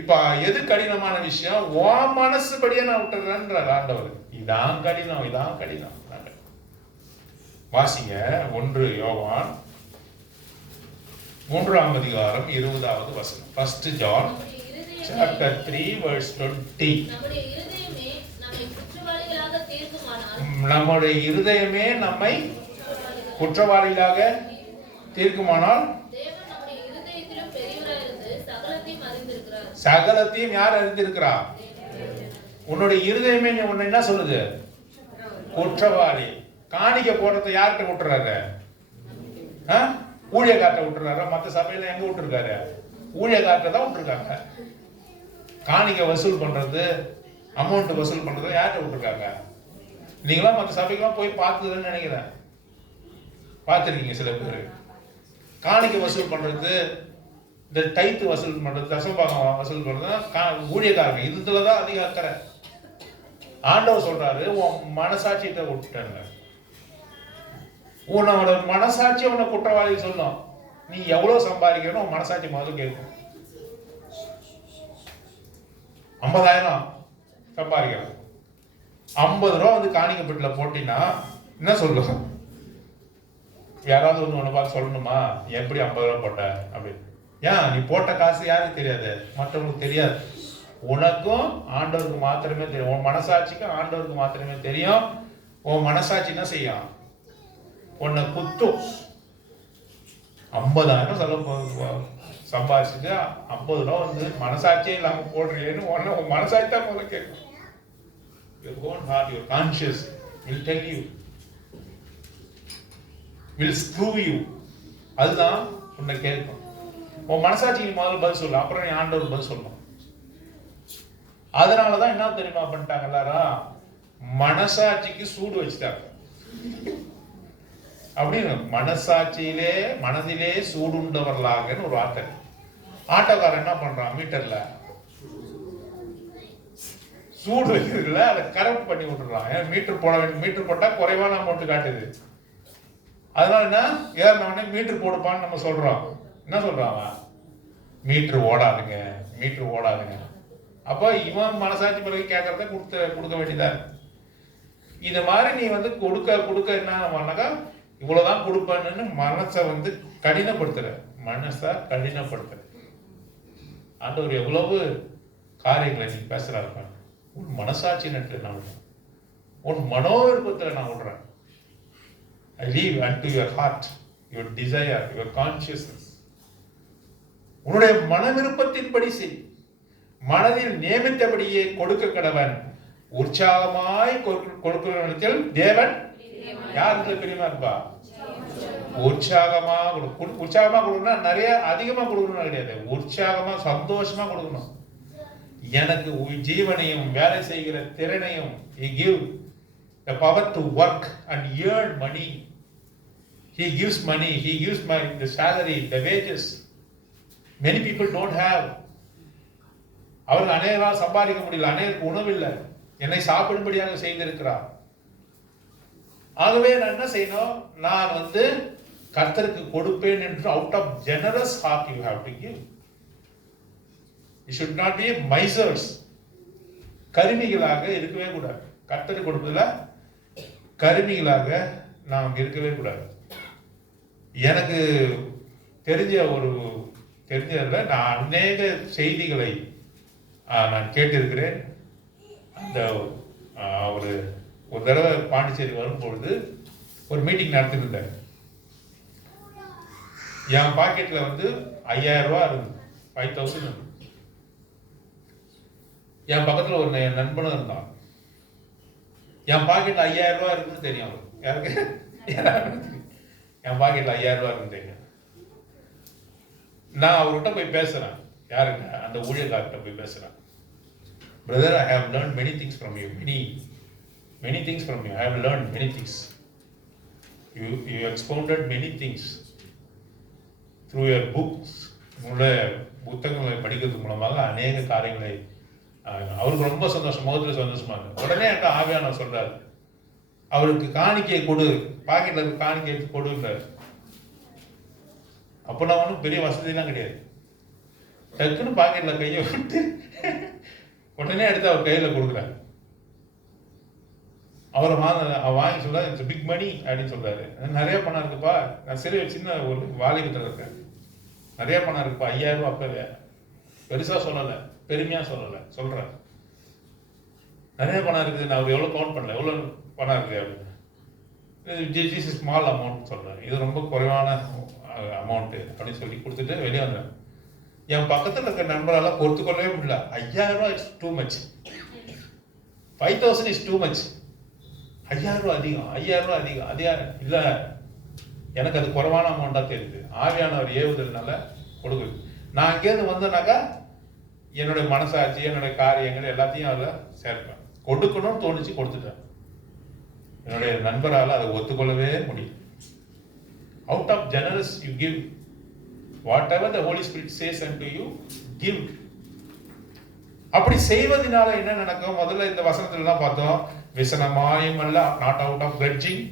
இப்ப எது கடினமான விஷயம்? உன் மனசுபடியே நான் விட்டுறேன்றார் ஆண்டவர். இதான் கடினம், இதான் கடினம். வாசிங்க 1 யோவான் 3ஆம் அதிகாரம் 20வது வசனம். 1 John chapter 3 verse 20. நம்முடைய இருதயமே நம்மை குற்றவாளிகளாக தீர்க்குமானால் சகலத்தையும் யார் அறிந்திருக்கிறார்? உன்னுடைய இருதயமே உன்னை என்ன சொல்லுது? குற்றவாளி. காணிக்க போறதை யார்கிட்ட விட்டுறாரு? ஊழியக்கார்ட்ட விட்டுறாரு. மற்ற சபையில எங்க விட்டுருக்காரு? ஊழியக்கார்ட்ட தான் விட்டுருக்காங்க. காணிக்க வசூல் பண்றது, அமௌண்ட் வசூல் பண்றது யார்கிட்ட விட்டுருக்காங்க? நீங்களாம் மற்ற சபைக்கெல்லாம் போய் பார்த்ததுன்னு நினைக்கிறேன். பார்த்துருக்கீங்க சில பேர். காணிக்க வசூல் பண்றது, இந்த டைத்து வசூல் பண்றது, தசமபாகம் வசூல் பண்றது ஊழியக்காரங்க. இதுலதான் அதிக அக்கறை. ஆண்டவர் சொல்றாரு, உன் மனசாட்சியத்தை விட்டுட்டாங்க. உன்னோட மனசாட்சி உன்னை குற்றவாளி சொல்லும். நீ எவ்வளவு சம்பாதிக்கணும் உன் மனசாட்சி முதல்ல கேட்கும். 50,000 சம்பாதிக்கிறோம், 50 ரூபா வந்து காணிக்கப்பட்டுல போட்டினா என்ன சொல்லும்? யாராவது ஒண்ணு பார்த்து சொல்லணுமா? எப்படி 50 ரூபா போட்ட அப்படின்னு? ஏன் நீ போட்ட காசு யாருக்கு தெரியாது? மற்றவங்களுக்கு தெரியாது. உனக்கும் ஆண்டவருக்கு மாத்திரமே தெரியும். உன் மனசாட்சிக்கும் ஆண்டவருக்கு மாத்திரமே தெரியும். உன் மனசாட்சி என்ன செய்யும்? உன்னை குத்தும். 50,000 சம்பாதிச்சுட்டு 50 ரூபா வந்து மனசாட்சியே இல்லாம போடுறீன்னு உன் மனசாட்சி தான் முதல்ல கேட்கும். Your own heart, your conscience will tell you, will screw you. அதுதான் உன்னை கேட்கும். உன் மனசாட்சிக்கு முதல்ல பதில் சொல்லு, அப்புறம் நீ ஆண்டவர் பதில் சொல்லணும். அதனாலதான் என்ன தெரியுமா பண்ணிட்டாங்க எல்லாரும்? மனசாட்சிக்கு சூடு வச்சுட்டாங்க. அப்படின்னு மனசாட்சியிலே மனதிலே சூடுண்டவர்களாகன்னு ஒரு வார்த்தை. ஆட்டோக்காரன் என்ன பண்றான்? மீட்டர்ல சூடு வைக்கிறதுல அதை கரெக்ட் பண்ணி விட்டுறான். ஏன்னா மீட்டர் போட வேண்டிய மீட்டர் போட்டால் குறைவான அமௌண்ட் காட்டுது. அதனால என்ன ஏறினவனே மீட்டர் போடுப்பான்னு நம்ம சொல்றோம். என்ன சொல்றான் அவன்? மீட்டர் ஓடாதுங்க, மீட்டர் ஓடாதுங்க. அப்போ இவன் மனசாட்சி பிறகு கேட்கறத கொடுக்க வேண்டியதா. இது மாதிரி நீ வந்து கொடுக்க என்ன பண்ணாக்கா இவ்வளவுதான் கொடுப்பேன்னு மனசை வந்து கடினப்படுத்துற, மனசை கடினப்படுத்துற. ஆண்டவர் எவ்வளவு காரியங்களை நீ பேசுறாரு. உன் மனசாட்சி நட்டு நான் விடுறேன், உன் மனோவிருப்பத்தில் நான் விடுறேன். I leave unto your heart, your desire, your consciousness. உன்னுடைய மன விருப்பத்தின்படி செய், மனதில் நியமித்தபடியே கொடுக்க கடவன். உற்சாகமாய் கொடுக்கிறவனிடத்தில் தேவன் யாருக்கு பிரியமா இருப்பா? உற்சாகமா கொடுக்கணும்னா நிறைய அதிகமா கொடுக்கணும் கிடையாது, உற்சாகமா சந்தோஷமா கொடுக்கணும். எனக்கு ஜீவனையும் வேலை செய்கிற திறனையும் he give the power to work and earn money. He gives money, he gives the salary, the wages. Many people don't have. அவர்கள் அநேகரால் சம்பாதிக்க முடியல, அநேகருக்கு உணவில்லை, என்னை சாப்பிடும்படியாக செய்திருக்கிறார். ஆகவே நான் என்ன செய்யணும்? நான் வந்து கர்த்தருக்கு கொடுப்பேன் என்று out of generous heart you have to give. You should not be misers. கருமிகளாக இருக்கவே கூடாது. கர்த்தருக்கு கொடுப்பதில் கருமிகளாக நாம் இருக்கவே கூடாது. எனக்கு தெரிஞ்சதில் நான் அநேக செய்திகளை நான் கேட்டிருக்கிறேன். அந்த ஒரு தடவை பாண்டிச்சேரி வரும்பொழுது ஒரு மீட்டிங் நடத்திருந்தேன். என் பாக்கெட்டில் வந்து 5000 ரூபா இருந்தது, 5000 இருந்தது. என் பக்கத்தில் ஒரு நண்பனும் இருந்தான். என் பாக்கெட்டில் 5000 ரூபா இருக்குன்னு தெரியும். யாருக்கு? என் பாக்கெட்டில் 5000 ரூபா இருக்குன்னு தெரியும். நான் அவர்கிட்ட போய் பேசுறேன். யாருங்க? அந்த ஊழியர்கிட்ட போய் பேசுறேன். Brother, I have learned many things from you. Many things from you. I have learned many things. You expounded many things through your books. உங்களுடைய புத்தகங்களை படிக்கிறது மூலமாக அநேக காரியங்களை அவருக்கு ரொம்ப சந்தோஷம், முகத்தில் சந்தோஷமா இருக்கு. உடனே என்கிட்ட ஆவியானவர் சொல்றாரு, அவருக்கு காணிக்கையை கொடு, பாக்கெட்ல இருக்கு காணிக்கை எடுத்து கொடுன்றாரு. அப்போ நான் ஒன்றும் பெரிய வசதியெல்லாம் கிடையாது. டக்குன்னு பாக்கெட்ல கையை விட்டு உடனே எடுத்து அவர் கையில கொடுக்குறாரு. அவரை வாங்கி சொல்றாரு, இட்ஸ் பிக் மணி அப்படின்னு சொல்றாரு. நிறைய பணம் இருக்குப்பா, நான் சின்ன ஒரு வாலிபத்தில் இருக்கேன், நிறைய பணம் இருக்குப்பா, 5000 ரூபா. அப்பவே பெருசா சொல்லலை, பெருமையா சொல்லலை, சொல்றேன் நிறைய பணம் இருக்குது. நான் அவர் எவ்வளவு கவுண்ட் பண்ணல, எவ்வளவு பணம் இருக்குது அப்படின்னு. ஸ்மால் அமௌண்ட் சொல்றேன், இது ரொம்ப குறைவான அமௌண்ட் அப்படின்னு சொல்லி கொடுத்துட்டு வெளியே வந்தேன். என் பக்கத்தில் இருக்க நண்பரால் பொறுத்துக்கொள்ளவே முடியல. 5000 ரூபா it's too much, 5000 is too much. 5000 ரூபா அதிகம், 5000 ரூபா அதிகம். இல்லை, எனக்கு அது குறைவான அமௌண்ட்டாக தெரியுது. ஆவியானவர் ஏவுதல்னால கொடுக்குது. நான் இங்கேருந்து வந்தேனாக்கா என்னுடைய மனசாட்சி, என்னுடைய காரியங்கள் எல்லாத்தையும் அதில் சேர்ப்பேன். கொடுக்கணும்னு தோணிச்சு, கொடுத்துட்டேன். என்னுடைய நண்பரால் அதை ஒத்துக்கொள்ளவே முடியும். Out of generous you give. Whatever the Holy Spirit says unto you, give. அப்படி செய்வதனால என்ன நடக்கும்? முதல்ல இந்த வசனத்துல தான் பார்த்தோம், விசனமாயும் அல்ல, நாட் அவுட் ஆஃப் கிரட்ஜிங்,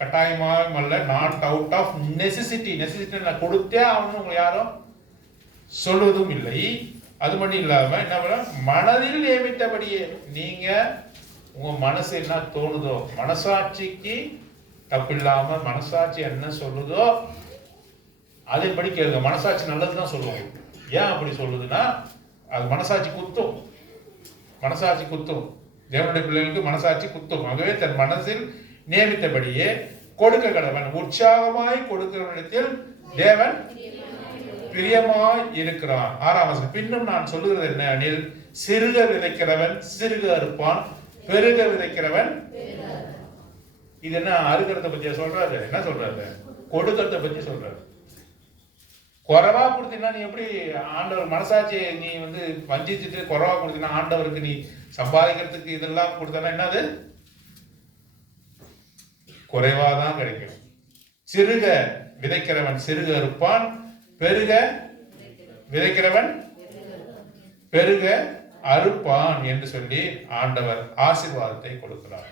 கட்டாயமாயும் அல்ல, not out of necessity. Necessity நான் கொடுத்தே ஆகணும்னு உங்களை யாரும் சொல்வதும் இல்லை. அது மட்டும் இல்லாம என்ன பண்ண, மனதில் நியமித்தபடியே. நீங்க உங்க மனசு என்ன தோணுதோ, மனசாட்சிக்கு தப்பில்லாம மனசாட்சி என்ன சொல்லுதோ அதன்படி கேளுங்க. மனசாட்சி நல்லதுதான் சொல்லுவோம். ஏன் அப்படி சொல்லுதுன்னா, அது மனசாட்சி குத்தும், மனசாட்சி குத்தும். தேவனுடைய பிள்ளைகளுக்கு மனசாட்சி குத்தும். ஆகவே தன் மனசில் நியமித்தபடியே கொடுக்க கடவன். உற்சாகமாய் கொடுக்கிறவனிடத்தில் தேவன் பிரியமாய் இருக்கிறான். 6ஆம் வசனம், பின்னும் நான் சொல்லுகிறது என்ன எனில், சிறுக விதைக்கிறவன் சிறுக அறுப்பான், பெருக விதைக்கிறவன். இது என்ன அறுக்கிறத பத்தியா சொல்றாரு? என்ன சொல்றாரு? கொடுக்கறத பத்தி சொல்றாரு. குறைவா கொடுத்தீங்கன்னா நீ எப்படி ஆண்டவர் மனசாட்சியை நீ வந்து வஞ்சிச்சுட்டு குறைவா கொடுத்தீங்கன்னா ஆண்டவருக்கு நீ சம்பாதிக்கிறதுக்கு இதெல்லாம் கொடுத்தனா என்னது? குறைவாதான் கிடைக்கும். சிறுக விதைக்கிறவன் சிறுக அறுப்பான், பெருக விதைக்கிறவன் பெருக அறுப்பான் என்று சொல்லி ஆண்டவர் ஆசீர்வாதத்தை கொடுக்கிறார்.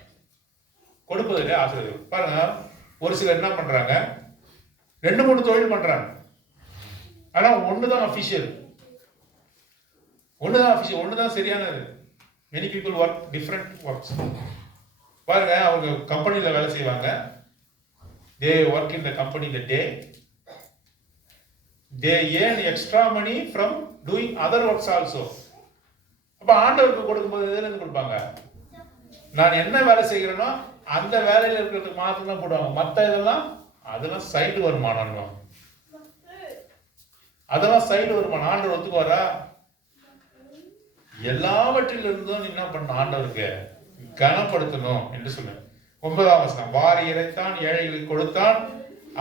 கொடுப்பதிலே ஆசீர்வாதம் பாருங்க. ஒரு சிலர் என்ன பண்றாங்க, 2-3 தொழில் பண்றாங்க, ஆனா ஒண்ணுதான் அபிஷியல், ஒண்ணுதான் சரியானது. many people work different works. பாருங்க, அவங்க கம்பெனில வேலை செய்வாங்க, they work in the company the day, they earn extra money from doing other works also. அப்ப ஆண்டவருக்கு கொடுக்கும்போது எதுன்னு கொடுப்பாங்க, நான் என்ன வேலை செய்கிறேனோ அந்த வேலையில இருக்கிறதுக்கு மாத்திரம் தான் போடுவாங்க. மற்ற அதெல்லாம் சைடு வருமானம், அதெல்லாம் சைடு வருமானம். ஆண்டவர் ஒத்துக்குவாரா? எல்லாவற்றிலிருந்தும் என்ன பண்ண ஆண்டவருக்கு கனப்படுத்தணும் என்று சொன்ன 9ஆம் வசனம், வாரி இறைத்தான், ஏழைகளுக்கு கொடுத்தான்,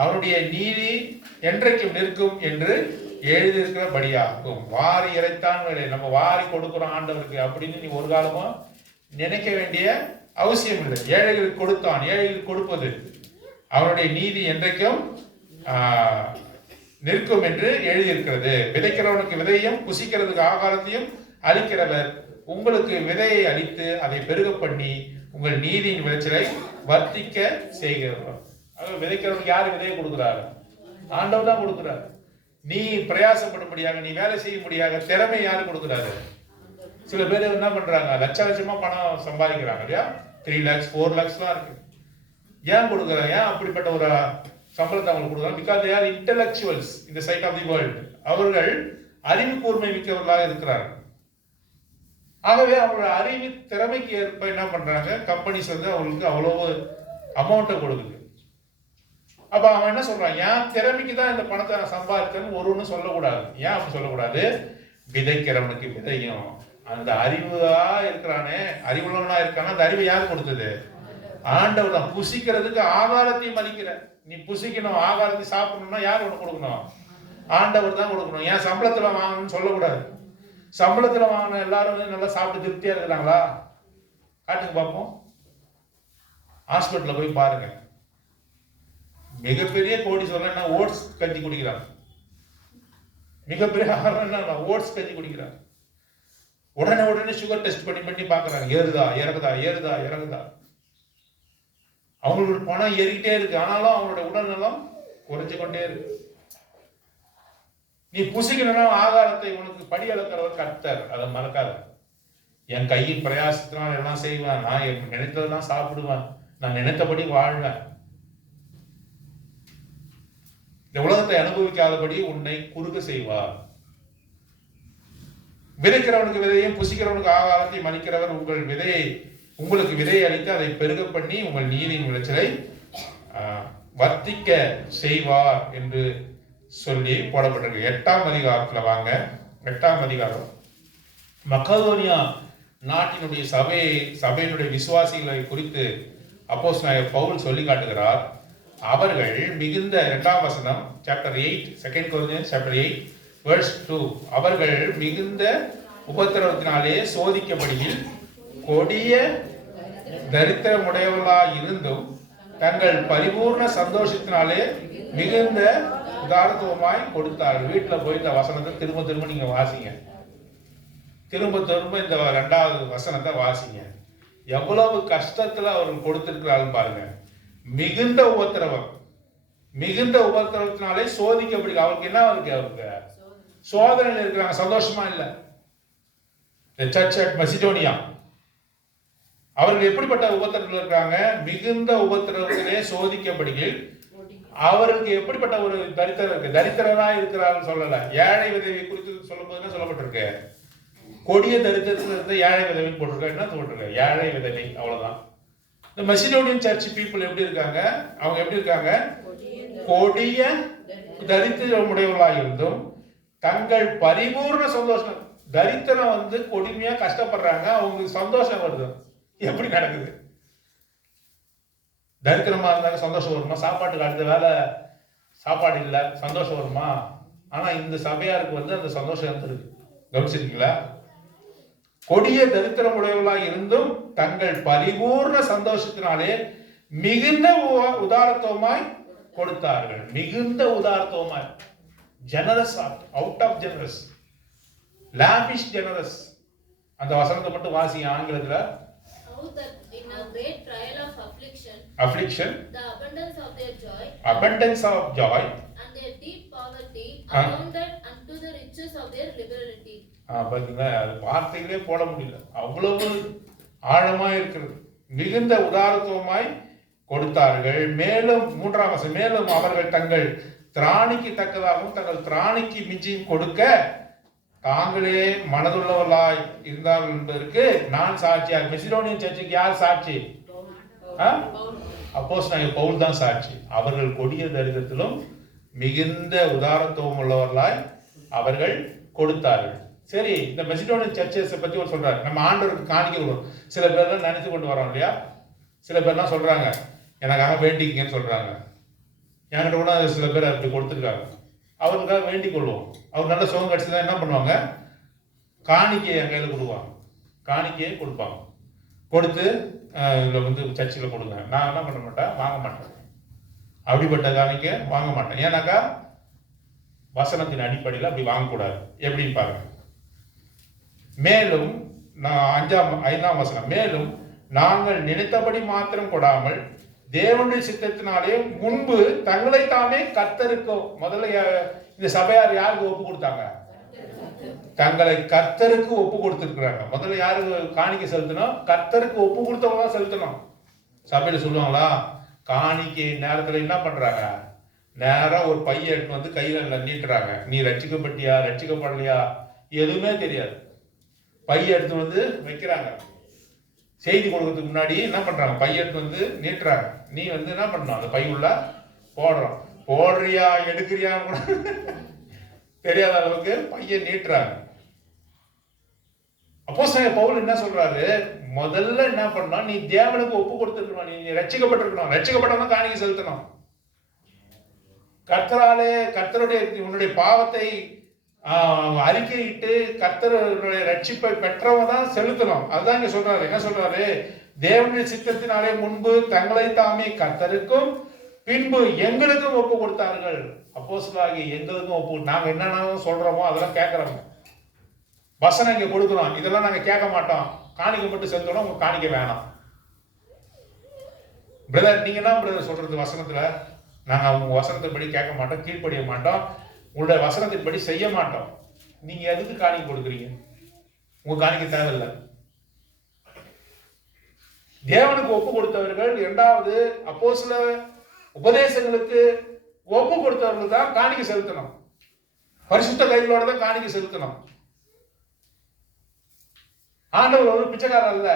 அவருடைய நீதி என்றைக்கும் நிற்கும் என்று எழுதியிருக்கிறபடியாகும். வாரி இறைத்தான், நம்ம வாரி கொடுக்கிறோம் ஆண்டவருக்கு அப்படின்னு நீ ஒரு காலமும் நினைக்க வேண்டிய அவசியம் இல்லை. ஏழைகளுக்கு கொடுத்தான், ஏழைகளுக்கு கொடுப்பது, அவருடைய நீதி என்றைக்கும் நிற்கும் என்று எழுதியிருக்கிறது. விதைக்கிறவனுக்கு விதையும் புசிக்கிறதுக்கு ஆகாரத்தையும் அளிக்கிறவர் உங்களுக்கு விதையை அளித்து அதை பெருக பண்ணி உங்கள் நீதியின் விளைச்சலை வர்த்திக்க செய்கிறவர். விதைக்கிறவனுக்கு யாரு விதையை கொடுக்கிறாரு? ஆண்டவர் தான் கொடுக்கிறார். நீ பிரயாசப்படும்படியாக, நீ வேலை செய்யும்படியாக திறமை யாரு கொடுக்கிறாரு? சில பேர் என்ன பண்றாங்க, லட்சமா பணம் சம்பாதிக்கிறாங்க இல்லையா, 3 lakhs 4 lakhs இருக்கு. ஏன் கொடுக்குறாங்க? ஏன் அப்படிப்பட்ட ஒரு சம்பளத்தை அவங்களுக்கு கொடுக்குறாங்க? Because they are intellectuals in the side of the world. அவர்கள் அறிவு கூர்மை மிக்கவர்களாக இருக்கிறார்கள். ஆகவே அவங்களோட அறிவு திறமைக்கு ஏற்ப என்ன பண்றாங்க, கம்பெனிஸ் அவங்களுக்கு அவ்வளவு அமௌண்ட்டை கொடுக்குது. அப்ப அவன் என்ன சொல்றான், என் திறமைக்கு தான் இந்த பணத்தை நான் சம்பாதிச்சேன்னு ஒருன்னு சொல்லக்கூடாது. ஏன் அப்படி சொல்லக்கூடாது? விதைக்கிறவனுக்கு விதையும், அந்த அறிவா இருக்கிறானே, அறிவுள்ளவனா இருக்கானே, அந்த அறிவை யார் கொடுத்தது? ஆண்டவர் தான். புசிக்கிறதுக்கு ஆகாரத்தையும் அளிக்கிற, நீ புசிக்கணும், ஆகாரத்தை சாப்பிடணும்னா யார் உனக்கு கொடுக்கணும்? ஆண்டவர் தான் கொடுக்கணும். ஏன் சம்பளத்துல வாங்கணும்னு சொல்லக்கூடாது. சம்பளத்துல வாங்கின எல்லாரும் நல்லா சாப்பிட்டு திருப்தியா இருக்கிறாங்களா? காட்டுங்க பார்ப்போம். ஹாஸ்பிட்டல்ல போய் பாருங்க, மிகப்பெரிய கோடி சொல்ல ஓட்ஸ் கஞ்சி குடிக்கிறாங்க. மிகப்பெரிய ஆகாரம் என்ன, ஓட்ஸ் கஞ்சி குடிக்கிறாங்க. உடனே சுகர் டெஸ்ட் பண்ணி பாக்குறாங்க, ஏறுதா இறங்குதா. அவங்களோட பணம் ஏறிக்கிட்டே இருக்கு, ஆனாலும் அவங்களோட உடல்நலம் குறைஞ்சு கொண்டே இருக்கு. நீ புசிக்கணும்னா ஆகாரத்தை உனக்கு படி அளக்கிறவர் கர்த்தர், அதை மறக்காத. என் கையின் பிரயாசத்தினால் எல்லாம் செய்வேன், நான் நினைத்ததெல்லாம் சாப்பிடுவேன், நான் நினைத்தபடி வாழ்வேன். இந்த உலகத்தை அனுபவிக்காதபடி உன்னை குறுக செய்வார். விதைக்கிறவனுக்கு விதையும் புசிக்கிறவனுக்கு ஆகாரத்தையும் அளிக்கிறவர் உங்களுக்கு விதையை அளித்து அதை பெருக பண்ணி உங்கள் நீதியின் விளைச்சலை வர்த்திக்க செய்வார் என்று சொல்லி போடப்பட்டிருக்கு. 8ஆம் அதிகாரத்துல வாங்க. 8ஆம் அதிகாரம் மக்கதோனியா நாட்டினுடைய சபையினுடைய விசுவாசிகளை குறித்து அப்போஸ்தலனாகிய பவுல் சொல்லி காட்டுகிறார். அவர்கள் மிகுந்த 2ஆம் வசனம், சாப்டர் 8, 2 Corinthians சாப்டர் 8 verse 2, அவர்கள் மிகுந்த உபத்திரவத்தினாலே சோதிக்கப்படுகில் கொடிய தரித்திரமுடையவர்களாய் இருந்தும் தங்கள் பரிபூர்ண சந்தோஷத்தினாலே மிகுந்த உதாரத்துவமாய் கொடுத்தார்கள். வீட்டுல போய் இந்த வசனத்தை திரும்ப நீங்க வாசிங்க. திரும்ப இந்த 2வது வசனத்தை வாசிங்க. எவ்வளவு கஷ்டத்துல அவர்கள் கொடுத்திருக்கிறார்கள் பாருங்க. மிகுந்த உபத்திரவத்தினாலே சோதிக்கப்படி, அவருக்கு என்ன இருக்கு? அவருக்கு சோதனையில் இருக்கிறாங்க, சந்தோஷமா இல்ல. சர்ச் அட் மெசிடோனியா அவர்கள் எப்படிப்பட்ட உபத்திரத்தில் இருக்காங்க? மிகுந்த உபத்திரவத்திலே சோதிக்கப்படுகையில் அவருக்கு எப்படிப்பட்ட ஒரு தரித்திரம் இருக்கு? தரித்திரனா இருக்கிறார்கள் சொல்லல. ஏழை விதவை குறித்து சொல்லும் போது என்ன சொல்லப்பட்டிருக்கு? கொடிய தரித்திரத்தில் இருந்து ஏழை விதவை போட்டிருக்க. என்ன சொல்லிருக்கு? ஏழை விதவை, அவ்வளவுதான். இந்த மெசிடோனியன் சர்ச் பீப்புள் எப்படி இருக்காங்க? அவங்க எப்படி இருக்காங்க? கொடிய தரித்திரமுடையவர்களாக இருந்தும் தங்கள் பரிபூர்ண சந்தோஷம். தரித்திரம் கொடுமையா கஷ்டப்படுறாங்க, அவங்களுக்கு சந்தோஷம் வருது. எப்படி நடக்குது? தரித்திரமா இருந்தாங்க சந்தோஷம் வருமா? சாப்பாட்டுக்கு அடுத்த வேலை சாப்பாடு இல்லை, சந்தோஷம் வருமா? ஆனா இந்த சபையாருக்கு அந்த சந்தோஷம் இருந்திருக்கு. கவனிச்சிருக்கீங்களா? கொடிய தரித்திரம் உடையவர்களாக இருந்தும் தங்கள் பரிபூர்ண சந்தோஷத்தினாலே மிகுந்த உதாரத்துவமாய் கொடுத்தார்கள். மிகுந்த உதாரத்துவமாய், generous, out of generous, lavish generous. அந்த வசனத்தை மட்டும் வாசிங்க ஆங்கிலத்துல. How that in a great trial of affliction, the abundance of their joy, and their deep poverty Ah. abounded unto the riches of their liberality. பாத்தீங்களா, அது வார்த்தைகளே போட முடியல, அவ்வளவு ஆழமா இருக்கிறது. மிகுந்த உதாரத்துவமாய் கொடுத்தார்கள். மேலும் 3ஆம் வசனம், மேலும் அவர்கள் தங்கள் திராணிக்கு தக்கதாகவும் தங்கள் திராணிக்கு மிஞ்சியும் கொடுக்க தாங்களே மனதுள்ளவர்களாய் இருந்தார்கள் என்பதற்கு நான் சாட்சியாக. மெசிடோனியன் சர்ச்சுக்கு யார் சாட்சி? அப்போஸ்தலனாகிய பவுல் தான் சாட்சி. அவர்கள் கொடிய தரித்திரத்திலும் மிகுந்த உதாரத்துவம் உள்ளவர்களாய் அவர்கள் கொடுத்தார்கள். சரி, இந்த மெசிடோனியன் சர்ச்சஸ் பத்தி ஒரு சொல்றாரு. நம்ம ஆண்டவருக்கு காணிக்க கொடுக்கும். சில பேர்லாம் நினைத்து கொண்டு வரோம் இல்லையா? சில பேர்லாம் சொல்றாங்க எனக்காக வேண்டிக்கங்கன்னு சொல்றாங்க. என்கிட்ட கூட சில பேர் அப்படி கொடுத்துருக்காங்க. அவருக்காக வேண்டிக் கொள்வோம். அவர் நல்ல சுகம் கிடைச்சதா என்ன பண்ணுவாங்க? காணிக்கையை என் கையில் கொடுப்பாங்க. காணிக்கையை கொடுப்பாங்க. கொடுத்து இதில் வந்து சர்ச்சில் கொடுங்க. நான் என்ன பண்ண மாட்டேன், வாங்க மாட்டேன். அப்படிப்பட்ட காணிக்கை வாங்க மாட்டேன். ஏன்னாக்கா வசனத்தின் அடிப்படையில் அப்படி வாங்கக்கூடாது. எப்படின்னு பாருங்க. மேலும் 5ஆம் வசனம், மேலும் நாங்கள் நினைத்தபடி மாத்திரம் கொடாமல் தேவனுடைய சித்தத்தினாலே முன்பு தங்களை தாமே கர்த்தருக்கு, முதல்ல இந்த சபையார் யாருக்கு ஒப்பு கொடுத்தாங்க? தங்களை கர்த்தருக்கு ஒப்பு கொடுத்துருக்குறாங்க. முதல்ல யாருக்கு காணிக்கை செலுத்தணும்? கர்த்தருக்கு ஒப்பு கொடுத்தவங்க தான் செலுத்தணும். சபையில சொல்லுவாங்களா, காணிக்கை நேரத்துல என்ன பண்றாங்க? நேரா ஒரு பைய எடுத்து வந்து கையில நீட்டுறாங்க. நீ ரட்சிக்கப்பட்டியா ரட்சிக்கப்படலையா எதுவுமே தெரியாது. பைய எடுத்து வந்து வைக்கிறாங்க. செய்தி கொடுக்கறதுக்கு முன்னாடி என்ன பண்றாங்க? பைய எடுத்து வந்து நீட்டுறாங்க. நீ வந்து என்ன பண்ணணும்? அந்த பை உள்ள போடுறோம். போடுறியா எடுக்கிறியான்னு கூட தெரியாத அளவுக்கு பைய நீட்டுறாங்க. அப்போஸ்தலனாகிய பவுல் என்ன சொல்றாரு? முதல்ல என்ன பண்ணணும்? நீ தேவனுக்கு ஒப்பு கொடுத்துருக்கணும். நீ ரட்சிக்கப்பட்டிருக்கணும். ரட்சிக்கப்பட்டவங்க காணிக்கை செலுத்தணும். கர்த்தராலே கர்த்தருடைய உன்னுடைய பாவத்தை அறிக்கையிட்டு கர்த்தருடைய ரட்சிப்பை பெற்றவங்க தான் செலுத்தணும். அதுதான் இங்க சொல்றாரு. என்ன சொல்றாரு? தேவனுடைய சித்தத்தினாலே முன்பு தங்களை தாமே கர்த்தருக்கும் பின்பு எங்களுக்கும் ஒப்பு கொடுத்தார்கள். அப்போஸ்தலனாகிய எங்களுக்கும் ஒப்பு. நாங்க என்னென்ன சொல்றோமோ அதெல்லாம் கேட்கிறோம். வசனம் இங்க கொடுக்கிறோம். இதெல்லாம் நாங்க கேட்க மாட்டோம். காணிக்கை மட்டும் செலுத்தணும். உங்க காணிக்கை வேணாம். பிரதர், நீங்க என்ன பிரதர் சொல்றது? வசனத்துல நாங்க உங்க வசனத்தின்படி கேட்க மாட்டோம், கீழ்ப்படிய மாட்டோம், உங்களுடைய வசனத்தின்படி செய்ய மாட்டோம். நீங்க எதுக்கு காணிக்கை கொடுக்குறீங்க? உங்க காணிக்கை தேவையில்லை. தேவனுக்கு ஒப்பு கொடுத்தவர்கள், 2வது அப்போஸ்தல உபதேசங்களுக்கு ஒப்பு கொடுத்தவர்கள் தான் காணிக்கை செலுத்தணும். பரிசுத்த கைகளோட தான் காணிக்கை செலுத்தணும். ஆண்டவர் ஒரு பிச்சைக்காரர் அல்ல.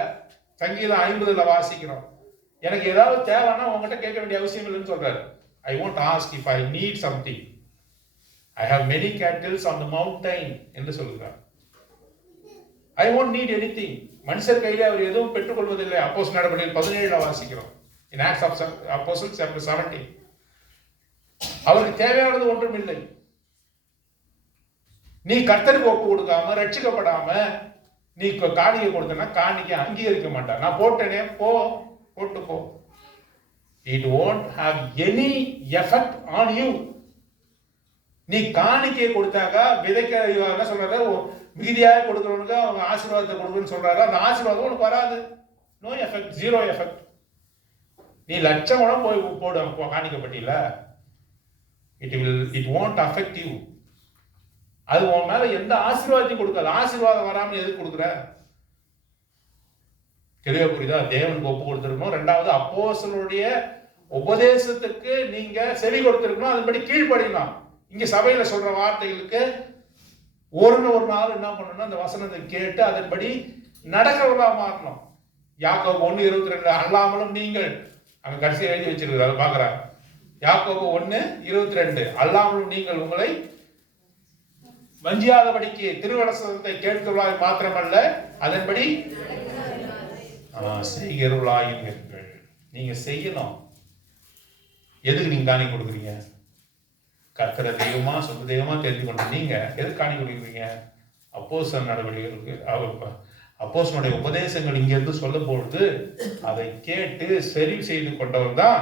சங்கீதம் 50 வாசிக்கிறோம். எனக்கு ஏதாவது தேவைன்னா உங்ககிட்ட கேட்க வேண்டிய அவசியம் இல்லைன்னு சொல்றாரு. I won't ask if I need something. I have many cattle on the mountain என்று சொல்கிறார். I won't need anything. மனுஷர் கையிலே அவர் எதுவும் பெற்றுக்கொள்வதில்லை. அப்போஸ்தலர் நடவடிக்கைகள் 17 வாசிக்கிறோம். In Acts of Apostles chapter 17. அவருக்கு தேவையானது ஒன்றும் இல்லை. நீ கர்த்தருக்கு ஒப்பு கொடுக்காம ரட்சிக்கப்படாம நீ காணிக்கை கொடுத்தனா காணிக்கை அங்கீகரிக்க மாட்டான். நான் போட்டேனே, போட்டு போ. It won't have any effect on you. நீ காணிக்கை கொடுத்தாக்கா விதைக்க என்ன சொல்றாரு? மிகுதியாக கொடுக்கிறவனுக்கு அவங்க ஆசீர்வாதத்தை கொடுக்குன்னு சொல்றாரு. அந்த ஆசீர்வாதம் உனக்கு வராது. No effect, zero effect. நீ லட்சம் கூட போய் போடு காணிக்கப்பட்டில, it won't affect you. அது உன் மேல எந்த ஆசீர்வாதத்தையும் கொடுக்காது. ஆசீர்வாதம் வராமல் எதுக்கு கொடுக்குற? தெளிவா புரியுதா? தேவனுக்கு ஒப்பு கொடுத்திருக்கணும். 2வது அப்போஸ்தலருடைய உபதேசத்துக்கு நீங்க செவி கொடுத்திருக்கணும். அதன்படி கீழ்ப்படியணும். இங்க சபையில சொல்ற வார்த்தைகளுக்கு ஒரு நாள் என்ன பண்ணணும்? அந்த வசனத்தை கேட்டு அதன்படி நடக்கிறவர்களா மாறணும். யாக்கோபு 1:22 அல்லாமலும் நீங்கள், அங்க கடைசியா எழுதி வச்சிருக்கிறார், அதை பாக்குறாங்க. யாக்கோபு 1:22 அல்லாமலும் நீங்கள் உங்களை வஞ்சியாதபடிக்கு திருவசனத்தை கேட்கிறவர்களாய் மாத்திரமல்ல அதன்படி செய்கிறவர்களாயுங்கள். நீங்க செய்யணும். எதுக்கு நீங்க காணிக்கை கொடுக்குறீங்க? கர்த்தரை தெய்வமா சொந்த தெய்வமா தெரிந்து கொண்டு நீங்க எதுக்கு காணிக்கை கொடுக்குறீங்க? அப்போஸ்தலர் நடவடிக்கைகளுக்கு அப்போஸ்தலனுடைய உபதேசங்கள் இங்க இருந்து சொல்லும் பொழுது அதை கேட்டு சரி செய்து கொண்டவர் தான்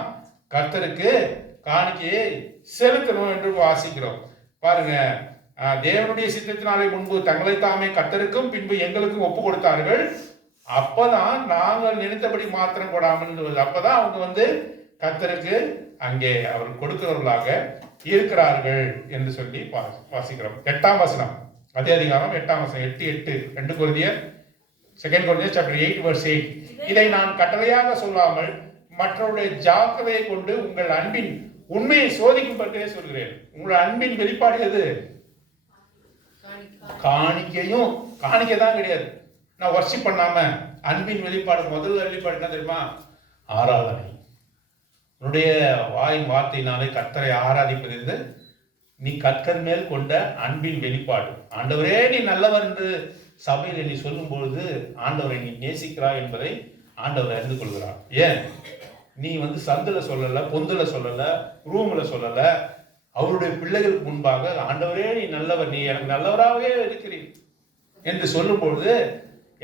கர்த்தருக்கு காணிக்கையை செலுத்தணும் என்று வாசிக்கிறோம். பாருங்க, தேவனுடைய சித்தத்தினாலே முன்பு தங்களை தாமே கர்த்தருக்கும் பின்பு எங்களுக்கும் ஒப்பு கொடுத்தார்கள். அப்பதான் நாங்கள் நினைத்தபடி மாத்திரம் கொடாமல், அப்பதான் அவங்க வந்து கர்த்தருக்கு அங்கே அவர் கொடுக்கிறவர்களாக இருக்கிறார்கள் என்று சொல்லி வாசிக்கிறோம். 8ஆம் வசனம், அதே அதிகாரம் 8ஆம் வசனம், 8:8, 2 கொரிந்தியர் 2 கொரிந்தியர் chapter 8 verse 8. இதை நான் கட்டளையாக சொல்லாமல் மற்றவருடைய ஜாக்கிரதையை கொண்டு உங்கள் அன்பின் உண்மையை சோதிக்கும் பற்றியே சொல்கிறேன். உங்கள் அன்பின் வெளிப்பாடு எது? காணிக்கையும் காணிக்கை தான் கிடையாது. நான் வர்ஷிப் பண்ணாம அன்பின் வெளிப்பாடு, முதல் வெளிப்பாடு என்ன தெரியுமா? ஆராதனை. உன்னுடைய வாய் வார்த்தையினாலே கர்த்தரை ஆராதிப்பது நீ கர்த்தர் மேல் கொண்ட அன்பின் வெளிப்பாடு. ஆண்டவரே நீ நல்லவர் என்று சபையில் நீ சொல்லும் பொழுது ஆண்டவரை நீ நேசிக்கிறாய் என்பதை ஆண்டவர் அறிந்து கொள்கிறார். ஏன்? நீ வந்து சந்துல சொல்லல, பொந்துல சொல்லல, ரூம்ல சொல்லல, அவருடைய பிள்ளைகளுக்கு முன்பாக ஆண்டவரே நீ நல்லவர், நீ எனக்கு நல்லவராகவே இருக்கிறீர் என்று சொல்லும் பொழுது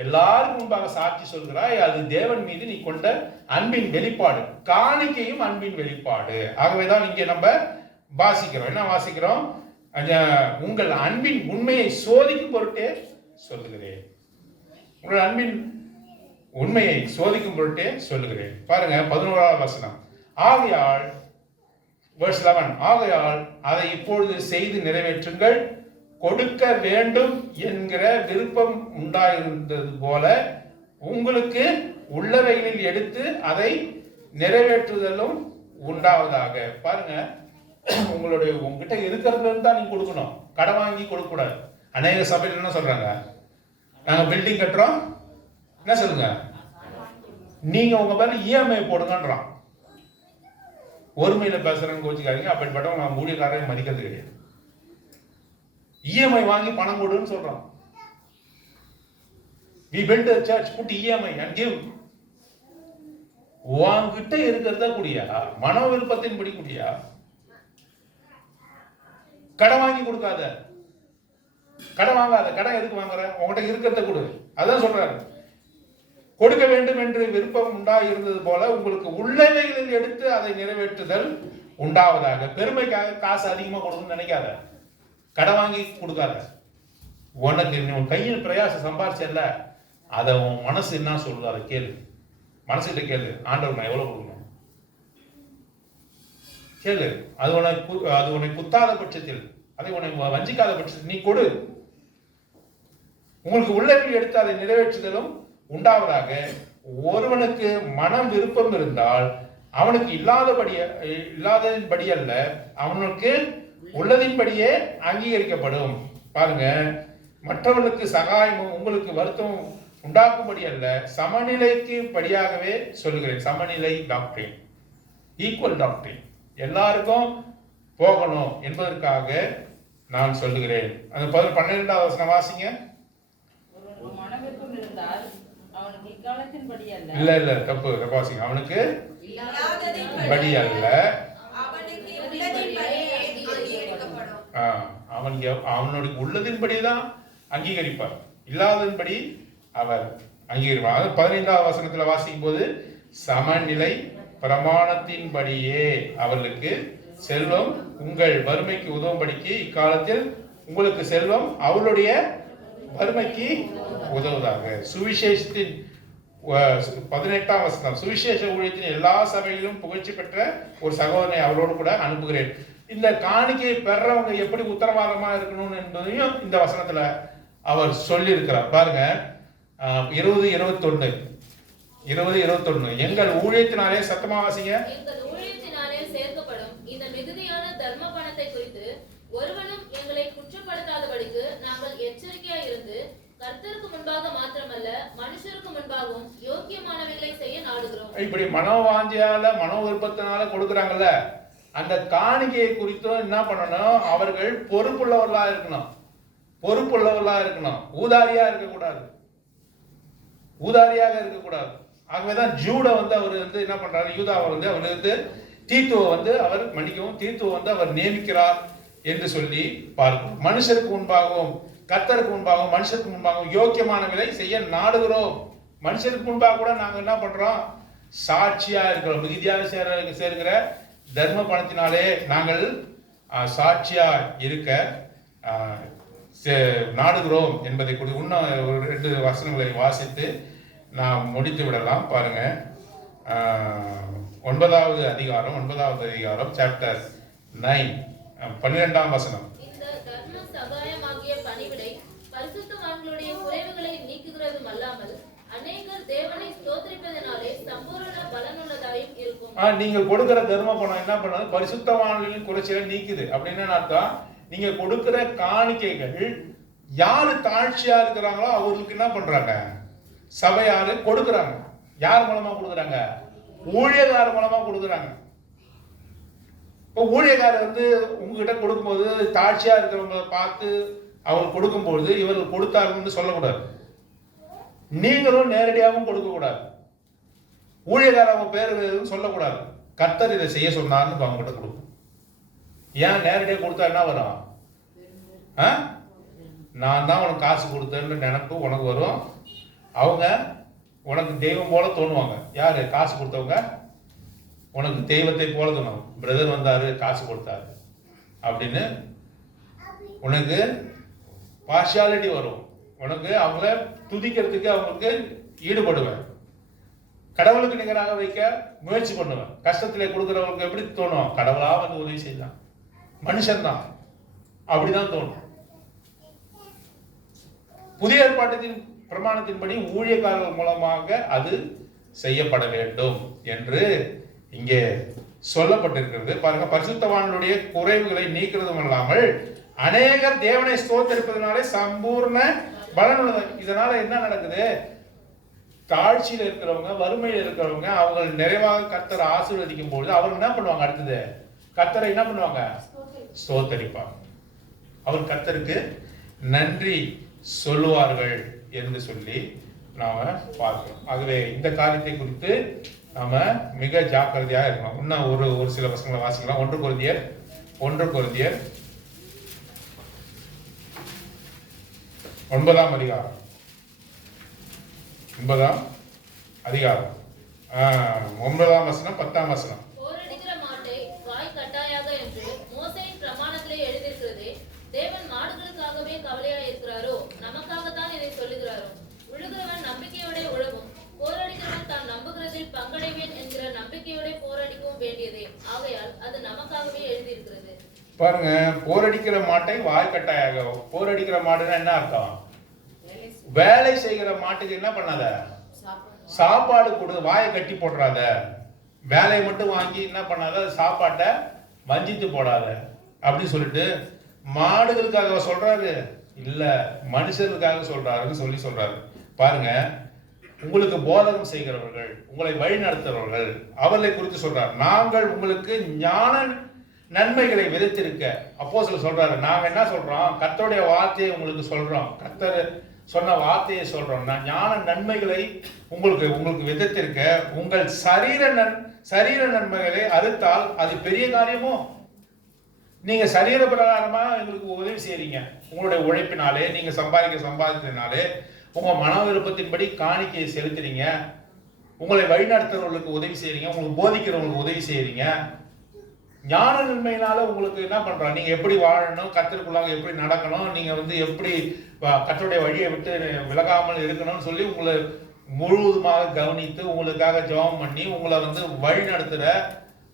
எல்லாருக்கும் முன்பாக சாட்சி சொல்கிறாய். அது தேவன் மீது நீ கொண்ட அன்பின் வெளிப்பாடு. காணிக்கையும் அன்பின் வெளிப்பாடு. ஆகவேதான் இங்கே நம்ம வாசிக்கிறோம். என்ன வாசிக்கிறோம்? உங்கள் அன்பின் உண்மையை சோதிக்கும் பொருட்டே சொல்லுகிறேன். உங்கள் அன்பின் உண்மையை சோதிக்கும் பொருட்டே சொல்லுகிறேன். பாருங்க 11ஆம் வசனம். ஆகையால் verse 11, ஆகையால் அதை இப்பொழுது செய்து நிறைவேற்றுங்கள். கொடுக்க வேண்டும் என்கிற விருப்பம் உண்டாயிருந்தது போல உங்களுக்கு உள்ளவைகளில் எடுத்து அதை நிறைவேற்றுதலும் உண்டாவதாக. பாருங்க, உங்ககிட்ட இருக்கிறதுல தான் நீங்க கொடுக்கணும், கடன் வாங்கி கொடுக்க கூடாது. அநேக சபையில் என்ன சொல்றாங்க? நாங்க பில்டிங் கட்டுறோம், என்ன சொல்லுங்க, நீங்க உங்க பேர்ல இஎம்ஐ போடுங்கன்றான். ஒருமையில பேசுறேன்னு கோச்சிக்காதீங்க, அப்படிப்பட்டவங்க நான் ஊழியக்காரரை மதிக்கிறது கிடையாது. இஎம்ஐ வாங்கி பணம் கொடுன்னு சொல்றான். we build a church, put EMI and give. உன்கிட்ட இருக்கிறத குடியா, மனோ விருப்பத்தின் படி குடியா, கடன் வாங்கி கொடுக்காத, கடன் வாங்காத. கடன் எதுக்கு வாங்குற? உங்ககிட்ட இருக்கிறத கொடு. அதான் சொல்றாரு, கொடுக்க வேண்டும் என்று விருப்பம் உண்டாயிருந்தது போல உங்களுக்கு உள்ளவைகளில் எடுத்து அதை நிறைவேற்றுதல் உண்டாவதாக. பெருமைக்காக காசு அதிகமா கொடுக்கணும்னு நினைக்காத, கடன் வாங்கி கொடுக்காத. உனக்கு உன் கையில் பிரயாசம் சம்பாரிச்சல, அதை உன் மனசு என்ன சொல்லுது அதை கேளு. மனசுகிட்ட கேளு, ஆண்டவர் நான் எவ்வளவு கொடுக்கணும் கேளு. அது உன்னை குத்தாத பட்சத்தில், அதை உன்னை வஞ்சிக்காத பட்சத்தில் நீ கொடு. உங்களுக்கு உள்ளவைகள் எடுத்து அதை நிறைவேற்றுதலும் உண்டாவதாக. ஒருவனுக்கு மனம் விருப்பம் இருந்தால் அவனுக்கு இல்லாததின்படி அல்ல, அவனுக்கு உள்ளதின்படியே அங்கீகரிக்கப்படும். பாருங்க, மற்றவர்களுக்கு சகாயமும் உங்களுக்கு வருத்தம் உண்டாக்கும்படி அல்ல, சமநிலைக்கு படியாகவே சொல்லுகிறேன். சமநிலை டாக்டரின், ஈக்குவல் டாக்டரின், எல்லாருக்கும் போகணும் என்பதற்காக நான் சொல்லுகிறேன். அந்த 12ஆம் வசனம் வாசிங்க. இல்ல தப்பு வாசிங்க. அவனுக்கு படி அல்ல, அவனுடைய உள்ளதின்படிதான் அங்கீகரிப்பார், இல்லாததின்படி அவர் அங்கீகரிப்பார். 15ஆம் வசனத்துல வாசிக்கும் போது சமநிலை பிரமாணத்தின்படியே அவர்களுக்கு செல்வம் உங்கள் வறுமைக்கு உதவும்படிக்கு இக்காலத்தில் உங்களுக்கு செல்வம் அவளுடைய வறுமைக்கு உதவுவதாக. சுவிசேஷத்தின் 18ஆம் வசனம், சுவிசேஷ ஊழியத்தின் எல்லா சபையிலும் புகழ்ச்சி பெற்ற ஒரு சகோதரனை அவரோடு கூட அனுப்புகிறேன். இந்த காணிக்கையை பெறவங்க எப்படி உத்தரவாதமா இருக்கணும் என்பதையும் இந்த வசனத்துல அவர் சொல்லி இருக்கிறார். பாருங்க, 20-21 எங்கள் ஊழியத்தினாலே சத்தமா வாசிங்க. எங்கள் ஊழியத்தினாலே சேர்க்கப்படும் இந்த மிகுதியான தர்ம பணத்தை குறித்து ஒருவனும் எங்களை குற்றப்படுத்தாதபடிக்கு நாங்கள் எச்சரிக்கையாய் இருந்து கர்த்தருக்கு முன்பாக மாத்திரமல்ல மனுஷருக்கு முன்பாகவும் யோக்கியமானவைகளை செய்ய நாடுகிறோம். இப்படி மனோவாஞ்சியால மனோ விருப்பத்தினால கொடுக்குறாங்கல்ல, அந்த காணிக்கையை குறித்தும் என்ன பண்ணணும்? அவர்கள் பொறுப்புள்ளவர்களா இருக்கணும், ஊதாரியா இருக்கக்கூடாது, ஊதாரியாக இருக்கக்கூடாது. ஆகவேதான் ஜூட அவர் என்ன பண்றாரு? யூதாவை அவர் தீத்துவை அவர் மன்னிக்கவும், தீத்துவை அவர் நியமிக்கிறார் என்று சொல்லி பார்க்கிறோம். மனுஷருக்கு முன்பாகவும் கர்த்தருக்கு முன்பாகவும் மனுஷருக்கு முன்பாகவும் யோக்கியமானவைகளை செய்ய நாடுகிறோம். மனுஷருக்கு முன்பாக கூட நாங்க என்ன பண்றோம்? சாட்சியா இருக்கிறோம். மிகுதியாக சேர்கிற தர்ம பணத்தினாலே நாங்கள் சாட்சியா இருக்க நாடுகிறோம் என்பதை குறித்து இன்னும் ஒரு 2 வசனங்களை வாசித்து நாம் முடித்து விடலாம். பாருங்க, 9வது அதிகாரம் சாப்டர் 9 12ஆம் வசனம். இந்த தர்ம சகாயமாகிய பணிவிடை பரிசுத்தவான்களுடைய குறைவுகளை நீக்குகிறதும் அல்லாமல் அநேகர் தேவனை ஸ்தோத்திரிப்பதனாலே சம்பூரண பலனுள்ளதாயும் இருக்கும். நீங்கள் கொடுக்கிற தர்ம பணம் என்ன பண்ணது? பரிசுத்தவான்களின் குறைச்சலை நீக்குது. அப்படின்னு அர்த்தம், நீங்க கொடுக்கிற காணிக்கைகள் யாரு தாழ்ச்சியா இருக்கிறாங்களோ அவர்களுக்கு என்ன பண்றாங்க? சபையாரு கொடுக்குறாங்க. யார் மூலமா கொடுக்குறாங்க? ஊழியக்காரர் மூலமா கொடுக்குறாங்க. இப்போ ஊழியக்காரர் வந்து உங்ககிட்ட கொடுக்கும்போது தாழ்ச்சியா இருக்கிறவங்க பார்த்து அவர் கொடுக்கும்போது இவர்கள் கொடுத்தாருன்னு சொல்லக்கூடாது. நீங்களும் நேரடியாகவும் கொடுக்க கூடாது. ஊழியக்காரர் அவங்க பேர் சொல்லக்கூடாது. கர்த்தர் இதை செய்ய சொன்னார்னு அவங்க கிட்ட கொடுக்கும். ஏன் நேரடியாக கொடுத்தா என்ன வரும்? நான் தான் உனக்கு காசு கொடுத்தேன்னு நினைப்பு உனக்கு வரும். அவங்க உனக்கு தெய்வம் போல தோணுவாங்க. யாரு காசு கொடுத்தவங்க? உனக்கு தெய்வத்தை போல தோணும். பிரதர் வந்தாரு, காசு கொடுத்தாரு அப்படின்னு உனக்கு பார்ஷியாலிட்டி வரும். உனக்கு அவங்கள துதிக்கிறதுக்கு அவங்களுக்கு ஈடுபடுவேன். கடவுளுக்கு நிகராக வைக்க முயற்சி பண்ணுவேன். கஷ்டத்திலே கொடுக்குறவங்களுக்கு எப்படி தோணும்? கடவுளா வந்து உதவி செய்யலாம், மனுஷன்தான் அப்படிதான் தோணும். புதிய ஏற்பாட்டின் பிரமாணத்தின்படி ஊழியக்காரர்கள் மூலமாக அது செய்யப்பட வேண்டும் என்று இங்கே சொல்லப்பட்டிருக்கிறது. பாருங்க, பரிசுத்தவான்களுடைய குறைவுகளை நீக்கிறதும் அல்லாமல் அநேகர் தேவனை ஸ்தோத்திரிப்பதனாலே சம்பூர்ண பலன் உள்ளது. இதனால என்ன நடக்குது? தாழ்ச்சியில் இருக்கிறவங்க, வறுமையில் இருக்கிறவங்க, அவங்க நிறைவாக கர்த்தரை ஆசீர்வதிக்கும் பொழுது அவங்க என்ன பண்ணுவாங்க? அடுத்தது கர்த்தரை என்ன பண்ணுவாங்க? ஸ்தோத்தரிப்பாங்க. அவர் கர்த்தருக்கு நன்றி சொல்லுவார்கள் என்று சொல்லி நாம பார்க்கிறோம். ஆகவே இந்த காரியத்தை குறித்து நாம மிக ஜாக்கிரதையாக இருக்கணும். இன்னும் ஒரு சில வசனங்களை வாசிக்கலாம். 1 கொரிந்தியர் 9ஆம் அதிகாரம் 9ஆம் வசனம் 10ஆம் வசனம். போரடிக்கிற மாட்டை வாய் கட்டாயாக என்று மோசேயின் பிரமாணத்திலே எழுதியிருக்கிறதே, தேவன் மாடுகளுக்காகவே கவலையாய் இருக்கிறாரோ? நமக்காகத்தான் இதை சொல்லுகிறாரோ? உழுகிறவன் நம்பிக்கையோட உழவும், போரடிக்கிறவன் தான் நம்புகிறதில் பங்கடைவேன் என்கிற நம்பிக்கையோட போரடிக்கவும் வேண்டியதே. ஆகையால் அது நமக்காகவே எழுதியிருக்கிறது. பாருங்க, போரடிக்கிற மாட்டை வாய் கட்டாயாக. போரடிக்கிற மாடுன்னா என்ன அர்த்தம்? வேலை செய்கிற மாட்டுக்கு என்ன பண்ணாத? சாப்பாடு கொடு, வாயை கட்டி போடுறாத. வேலையை மட்டும் வாங்கி என்ன பண்ணாத? சாப்பாட்டை வஞ்சித்து போடாத அப்படின்னு சொல்லிட்டு மாடுகளுக்காக சொல்றாரு? இல்ல, மனுஷர்களுக்காக சொல்றாருன்னு சொல்றாரு. பாருங்க, உங்களுக்கு போதகம் செய்கிறவர்கள், உங்களை வழி நடத்துறவர்கள், அவர்களை குறித்து சொல்றார். நாங்கள் உங்களுக்கு ஞான நன்மைகளை விதைத்திருக்க. அப்போஸ்தலர் சொல்றாரு, நாங்க என்ன சொல்றோம்? கர்த்தருடைய வார்த்தையை உங்களுக்கு சொல்றோம். கர்த்தர் சொன்ன வார்த்தையை சொல்றோம். நான் ஞான நன்மைகளை உங்களுக்கு விதைத்திருக்க. உங்கள் சரீர நன்மைகளை அறுத்தால் அது பெரிய காரியமோ? நீங்க சரீர பிரகாரமா எங்களுக்கு உதவி செய்றீங்க. உங்களுடைய உழைப்பினாலே, நீங்க சம்பாதித்ததினாலே, உங்க மன விருப்பத்தின்படி காணிக்கையை செலுத்துறீங்க. உங்களை வழிநடத்துறவர்களுக்கு உதவி செய்றீங்க. உங்களுக்கு போதிக்கிறவங்களுக்கு உதவி செய்றீங்க. ஞான நன்மையினால உங்களுக்கு என்ன பண்றோம்? நீங்க எப்படி வாழணும், கர்த்தருக்குள்ளாக எப்படி நடக்கணும், நீங்க எப்படி கர்த்தருடைய வழியை விட்டு விலகாமல் இருக்கணும்னு சொல்லி உங்களை முழுவதுமாக கவனித்து உங்களுக்காக ஜெபம் பண்ணி உங்களை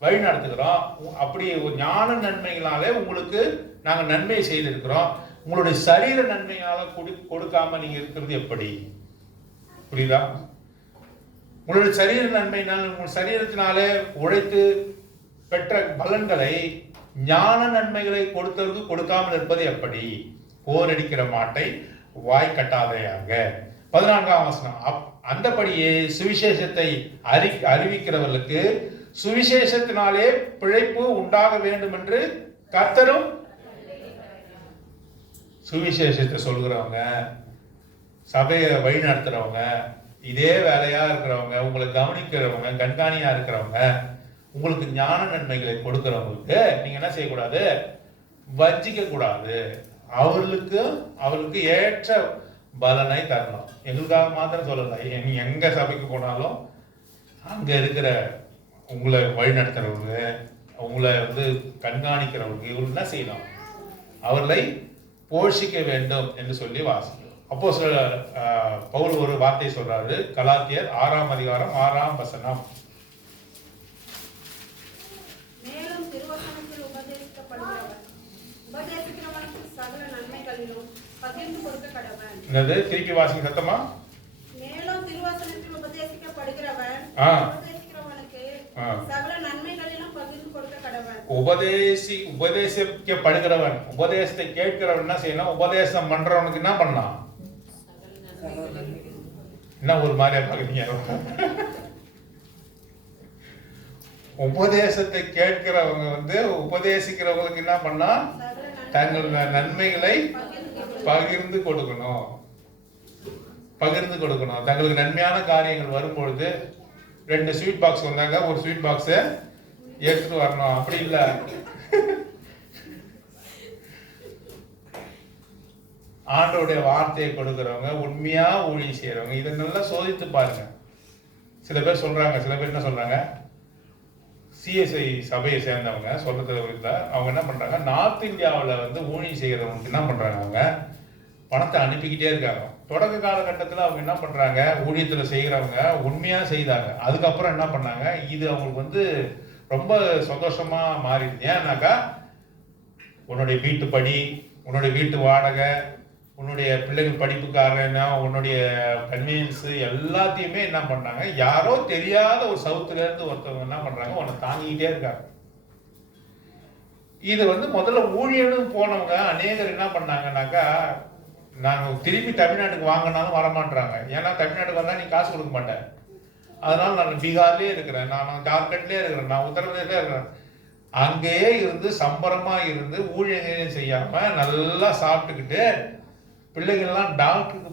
வழி நடத்துகிறோம். அப்படி ஞான நன்மைகளாலே உங்களுக்கு நாங்க நன்மை செய்திருக்கிறோம். உங்களுடைய சரீர நன்மையால கொடுக்காம நீங்க இருக்கிறது எப்படி? புரியுதா? உங்களுடைய சரீர நன்மையினால், உங்கள் சரீரத்தினாலே உழைத்து பெற்ற பலன்களை, ஞான நன்மைகளை கொடுக்காமல் இருப்பது எப்படி? போரடிக்கிற மாட்டை வாய் கட்டாதையாக. 14ஆம் வசனம். அந்தபடியே சுவிசேஷத்தை அறிவிக்கிறவர்களுக்கு சுவிசேஷத்தினாலே பிழைப்பு உண்டாக வேண்டும் என்று கர்த்தரும். சுவிசேஷத்தை சொல்கிறவங்க, சபையை வழி நடத்துறவங்க, இதே வேலையா இருக்கிறவங்க, உங்களை கவனிக்கிறவங்க, கண்காணியா இருக்கிறவங்க, உங்களுக்கு ஞான நன்மைகளை கொடுக்கிறவங்களுக்கு நீங்க என்ன செய்யக்கூடாது? வஞ்சிக்க கூடாது. அவர்களுக்கு ஏற்ற பலனை தரணும். எங்களுக்காக மாத்திரம் சொல்லல, எங்க சபைக்கு போனாலும் அங்க இருக்கிற உங்களை வழி நடத்துறவங்க, உங்களை கண்காணிக்கிறவங்க, இவங்க என்ன செய்யணும்? அவர்களை போஷிக்க வேண்டும் என்று சொல்லி வாசிக்கிறோம். அப்போ பவுல் ஒரு வார்த்தை சொல்றாரு, கலாத்தியர் 6ஆம் அதிகாரம் 6ஆம் வசனம். மேலும் திருவசனத்தில் உபதேசிக்கிறவனுக்கு சகல நன்மைகளிலும் பகிர்ந்து கொடுக்க கடவன். என்னது? திருப்பி வாசிங்க சத்தமா. மேலும் திருவசனத்தில் உபதேசிக்கப்படுகிறவன் உபதேசிக்கிறவனுக்கு சகல நன்மைகளிலும் பகிர்ந்து கொடுக்க கடவன். உபதேசிக்கப்படுகிறவன், உபதேசத்தை கேட்கிறவன் என்ன செய்யணும்? உபதேசம் பண்றவனுக்கு என்ன பண்ணலாம்? என்ன ஒரு மாதிரியா பாக்குறீங்க? உபதேசத்தை கேட்கிறவங்க உபதேசிக்கிறவங்களுக்கு என்ன பண்ணா? தங்கள் நன்மைகளை பகிர்ந்து கொடுக்கணும். தங்களுக்கு நன்மையான காரியங்கள் வரும்பொழுது 2 ஸ்வீட் பாக்ஸ் வந்தாங்க, ஒரு ஸ்வீட் பாக்ஸ் எடுத்துட்டு வரணும். அப்படி இல்ல, ஆண்டோடைய வார்த்தையை கொடுக்கிறவங்க, உண்மையா ஊழியம் செய்யறவங்க, இதை நல்லா சோதித்து பாருங்க. சில பேர் சொல்றாங்க, சில பேர் என்ன சொல்றாங்க, சிஎஸ்ஐ சபையை சேர்ந்தவங்க சொல்றதுல அவங்க என்ன பண்றாங்க, நார்த் இந்தியாவில் ஊழியம் செய்யறவங்களுக்கு என்ன பண்றாங்க, அவங்க பணத்தை அனுப்பிக்கிட்டே இருக்காங்க. தொடக்க காலகட்டத்தில் அவங்க என்ன பண்றாங்க, ஊழியத்தில் செய்கிறவங்க உண்மையா செய்தாங்க. அதுக்கப்புறம் என்ன பண்ணாங்க, இது அவங்களுக்கு ரொம்ப சந்தோஷமா மாறிடுது. ஏன்னாக்கா உன்னுடைய வீட்டு படி, உன்னுடைய வீட்டு வாடகை, உன்னுடைய பிள்ளைகள் படிப்புக்காரனா, உன்னுடைய கன்வீனியன்ஸ் எல்லாத்தையுமே என்ன பண்றாங்க, யாரோ தெரியாத ஒரு சவுத்துல இருந்து ஒருத்தவங்க என்ன பண்றாங்க, உன்னை தாங்கிக்கிட்டே இருக்காங்க. இது முதல்ல ஊழியர்னு போனவங்க அநேகர் என்ன பண்ணாங்கன்னாக்கா, நாங்கள் திருப்பி தமிழ்நாட்டுக்கு வாங்கினாலும் வரமாட்டாங்க. ஏன்னா தமிழ்நாட்டுக்கு வந்தா நீ காசு கொடுக்க மாட்டேன், அதனால நான் பீகார்லயே இருக்கிறேன், நான் ஜார்க்கண்ட்லயே இருக்கிறேன், நான் உத்தரப்பிரதேசல இருக்கிறேன். அங்கேயே இருந்து சம்பரமா இருந்து ஊழியம் செய்யாம நல்லா சாப்பிட்டுக்கிட்டு பிள்ளைகள்லாம் டாக்டருக்கு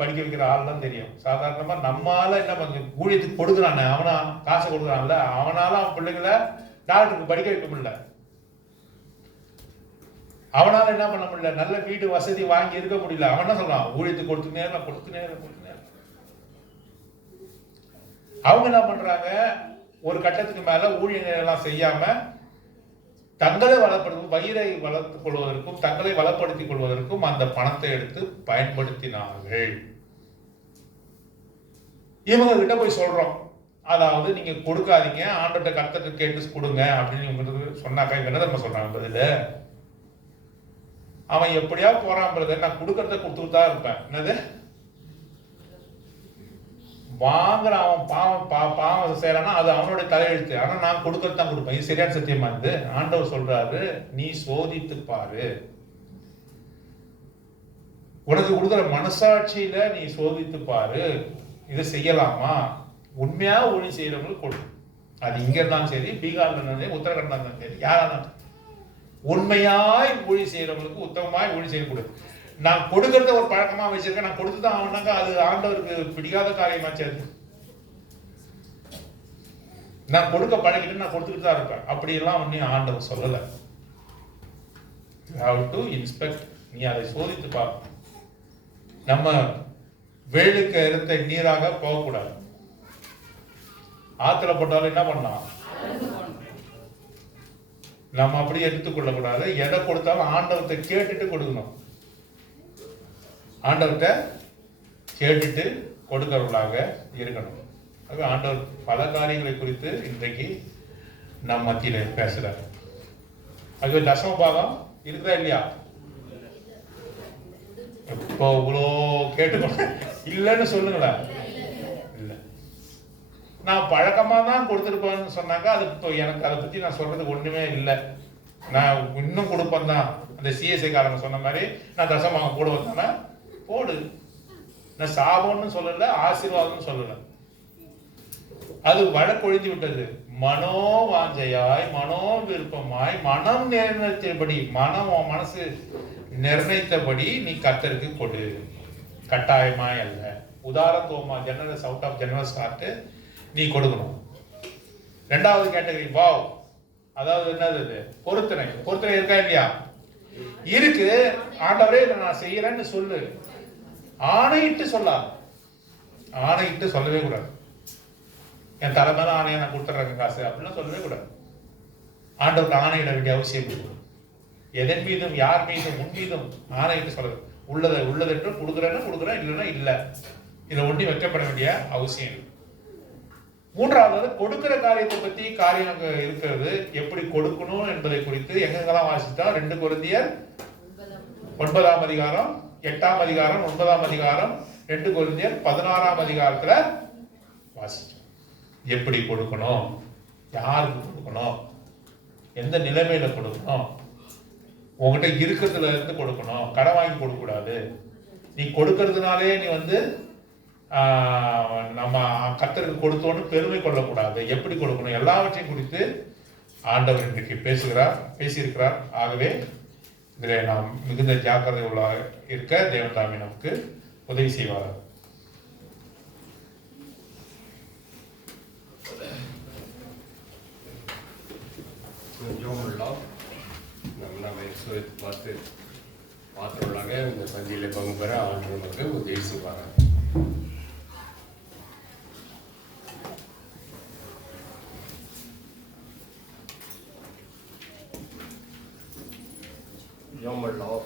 படிக்க வைக்கிற ஆள்லாம் தெரியும். சாதாரணமா நம்மளால என்ன பண்ண, ஊழியத்துக்கு கொடுக்குறானே அவனா காசு கொடுக்குறான்ல, அவனால அவன் பிள்ளைகளை டாக்டருக்கு படிக்க வைக்க முடியல, அவனால என்ன பண்ண முடியல, நல்ல வீட்டு வசதி வாங்கி இருக்க முடியல. அவன் என்ன சொல்றான், ஊழியத்துக்கு கொடுத்துனே அவங்க என்ன பண்றாங்க, ஒரு கட்டத்துக்கு மேல ஊழியர்கள் எல்லாம் செய்யாம தங்களை வளப்படுத்தும், வயிறை வளர்த்துக் கொள்வதற்கும் தங்களை வளப்படுத்திக் கொள்வதற்கும் அந்த பணத்தை எடுத்து பயன்படுத்தினார்கள். இவங்க கிட்ட போய் சொல்றோம், அதாவது நீங்க கொடுக்காதீங்க, ஆண்டோட்ட கர்த்தத்தை கேட்டு கொடுங்க அப்படின்னு சொன்னாக்கா இவங்க நம்ம சொல்றாங்க பதில், அவன் எப்படியா போறான் பிரதர், நான் கொடுக்கறத கொடுத்துட்டு தான் இருப்பேன். என்னது வாங்குற அவன் பாவம் செய்யறான்னா அது அவனுடைய தலையெழுத்து, ஆனா நான் கொடுக்கறது தான் கொடுப்பேன். இது சரியான சத்தியமா இருந்து ஆண்டவர் சொல்றாரு, நீ சோதித்து பாரு, உனக்கு கொடுக்குற மனசாட்சியில நீ சோதித்து பாரு, இதை செய்யலாமா. உண்மையா ஊழியம் செய்யறவங்களுக்கு கொடு, அது இங்க இருந்தாலும் சரி, பீகார்ல இருந்தாலும் சரி, உத்தரகாண்ட்ல இருந்தாலும் சரி, யாராலும் உண்மையாய் ஊழியம் செய்யறவங்களுக்கு உத்தமமாய் ஊழியம் செய்ய கொடு. நான் கொடுக்கறத ஒரு பழக்கமா வச்சிருக்கேன், நான் கொடுத்துதான் ஆகணும்னாக்கா அது ஆண்டவருக்கு பிடிக்காத காரியமாச்சு. அது நான் கொடுக்க பழகிட்டு நான் கொடுத்துட்டு தான் இருப்பேன், அப்படியெல்லாம் ஒன்னும் ஆண்டவர் சொல்லல. You have to inspect, நீ அதை சோதித்து பார். நம்ம வேலுக்கு எடுத்த நீராக போகக்கூடாது. ஆத்துல போட்டாலும் என்ன பண்ணலாம், நம்ம அப்படி எடுத்துக்கொள்ள கூடாது. எதை கொடுத்தாலும் ஆண்டவத்தை கேட்டுட்டு கொடுக்கணும், ஆண்டவர்கிட்ட கேட்டுட்டு கொடுக்கிறவர்களாக இருக்கணும். அது ஆண்டவர் பல காரியங்களை குறித்து இன்றைக்கு நம் மத்தியில பேசுறாரு. அது தசம பாகம் இருக்குதா இல்லையா? இப்போ இவ்வளோ கேட்டுக்கணும் இல்லைன்னு சொல்லுங்களேன். இல்லை, நான் பழக்கமாக தான் கொடுத்துருப்பேன்னு சொன்னாக்கா அது இப்போ எனக்கு அதை பற்றி நான் சொல்றதுக்கு ஒன்றுமே இல்லை. நான் இன்னும் கொடுப்பேன் தான். அந்த சிஎஸ்ஐ காரங்க சொன்ன மாதிரி நான் தசமாகம் கூட வந்தேன்னா போடு, நான் சாபம்னு சொல்லல, ஆசீர்வாதம்னு சொல்லல. அது வழக்கொழிந்து விட்டது. மனோவாஞ்சையாய், மனோ விருப்பமாய், மனம் நிர்ணயித்தபடி, மனசு நிர்ணயித்தபடி நீ கர்த்தருக்கு கொடு, கட்டாயமாய் அல்ல. உதாரணத்துவமா, generous, out of generous heart நீ கொடுக்கணும். ரெண்டாவது கேட்டகரி வாவ், அதாவது என்னது, பொருத்தனை. பொருத்தனை இருக்கா இல்லையா? இருக்கு. ஆண்டவரே இதை நான் செய்யறேன்னு சொல்லு, ஆணையிட்டு சொல்லாது. ஆணையிட்டு சொல்லவே கூடாது. என் தலைமையில ஆணையை நான் கொடுத்துட்றேன் காசு அப்படின்னா சொல்லவே கூடாது. ஆண்டவருக்கு ஆணையிட வேண்டிய அவசியம் இல்லை. எதன் மீதும் யார் மீதும் உன் மீதும் ஆணையிட்டு சொல்றது. உள்ளதென்று கொடுக்குறேன், இல்லைன்னா இல்லை. இதை ஒண்டி வைக்கப்பட வேண்டிய அவசியம் இல்லை. மூன்றாவது, கொடுக்கிற காரியத்தை பத்தி காரியம் அங்க இருக்கிறது. எப்படி கொடுக்கணும் என்பதை குறித்து எங்கெங்கெல்லாம் வாசித்தோம்? 2 கொரிந்தியர் 9ஆம் அதிகாரம், 8ஆம் அதிகாரம், 9ஆம் அதிகாரம், 2 கொரிந்தியர் 16ஆம் அதிகாரத்துல வாசிச்சோம். எப்படி கொடுக்கணும், யாருக்கு கொடுக்கணும், எந்த நிலைமையில கொடுக்கணும், உங்ககிட்ட இருக்கிறதுல இருந்து கொடுக்கணும், கடன் வாங்கி கொடுக்க கூடாது. நீ கொடுக்கறதுனாலே நீ நம்ம கர்த்தருக்கு கொடுத்தோன்னு பெருமை கொள்ளக்கூடாது. எப்படி கொடுக்கணும் எல்லாவற்றையும் குறித்து ஆண்டவர் இன்றைக்கு பேசியிருக்கிறார். ஆகவே இதில் நாம் மிகுந்த ஜாக்கிரதை உள்ள இருக்க தேவன் தாமே நமக்கு உதவி செய்வார். நம்ம பார்த்து பாத்திரங்களாக இந்த பந்தியில் பங்கு பெற ஆண்டு நமக்கு உதவி செய்வார். John Law.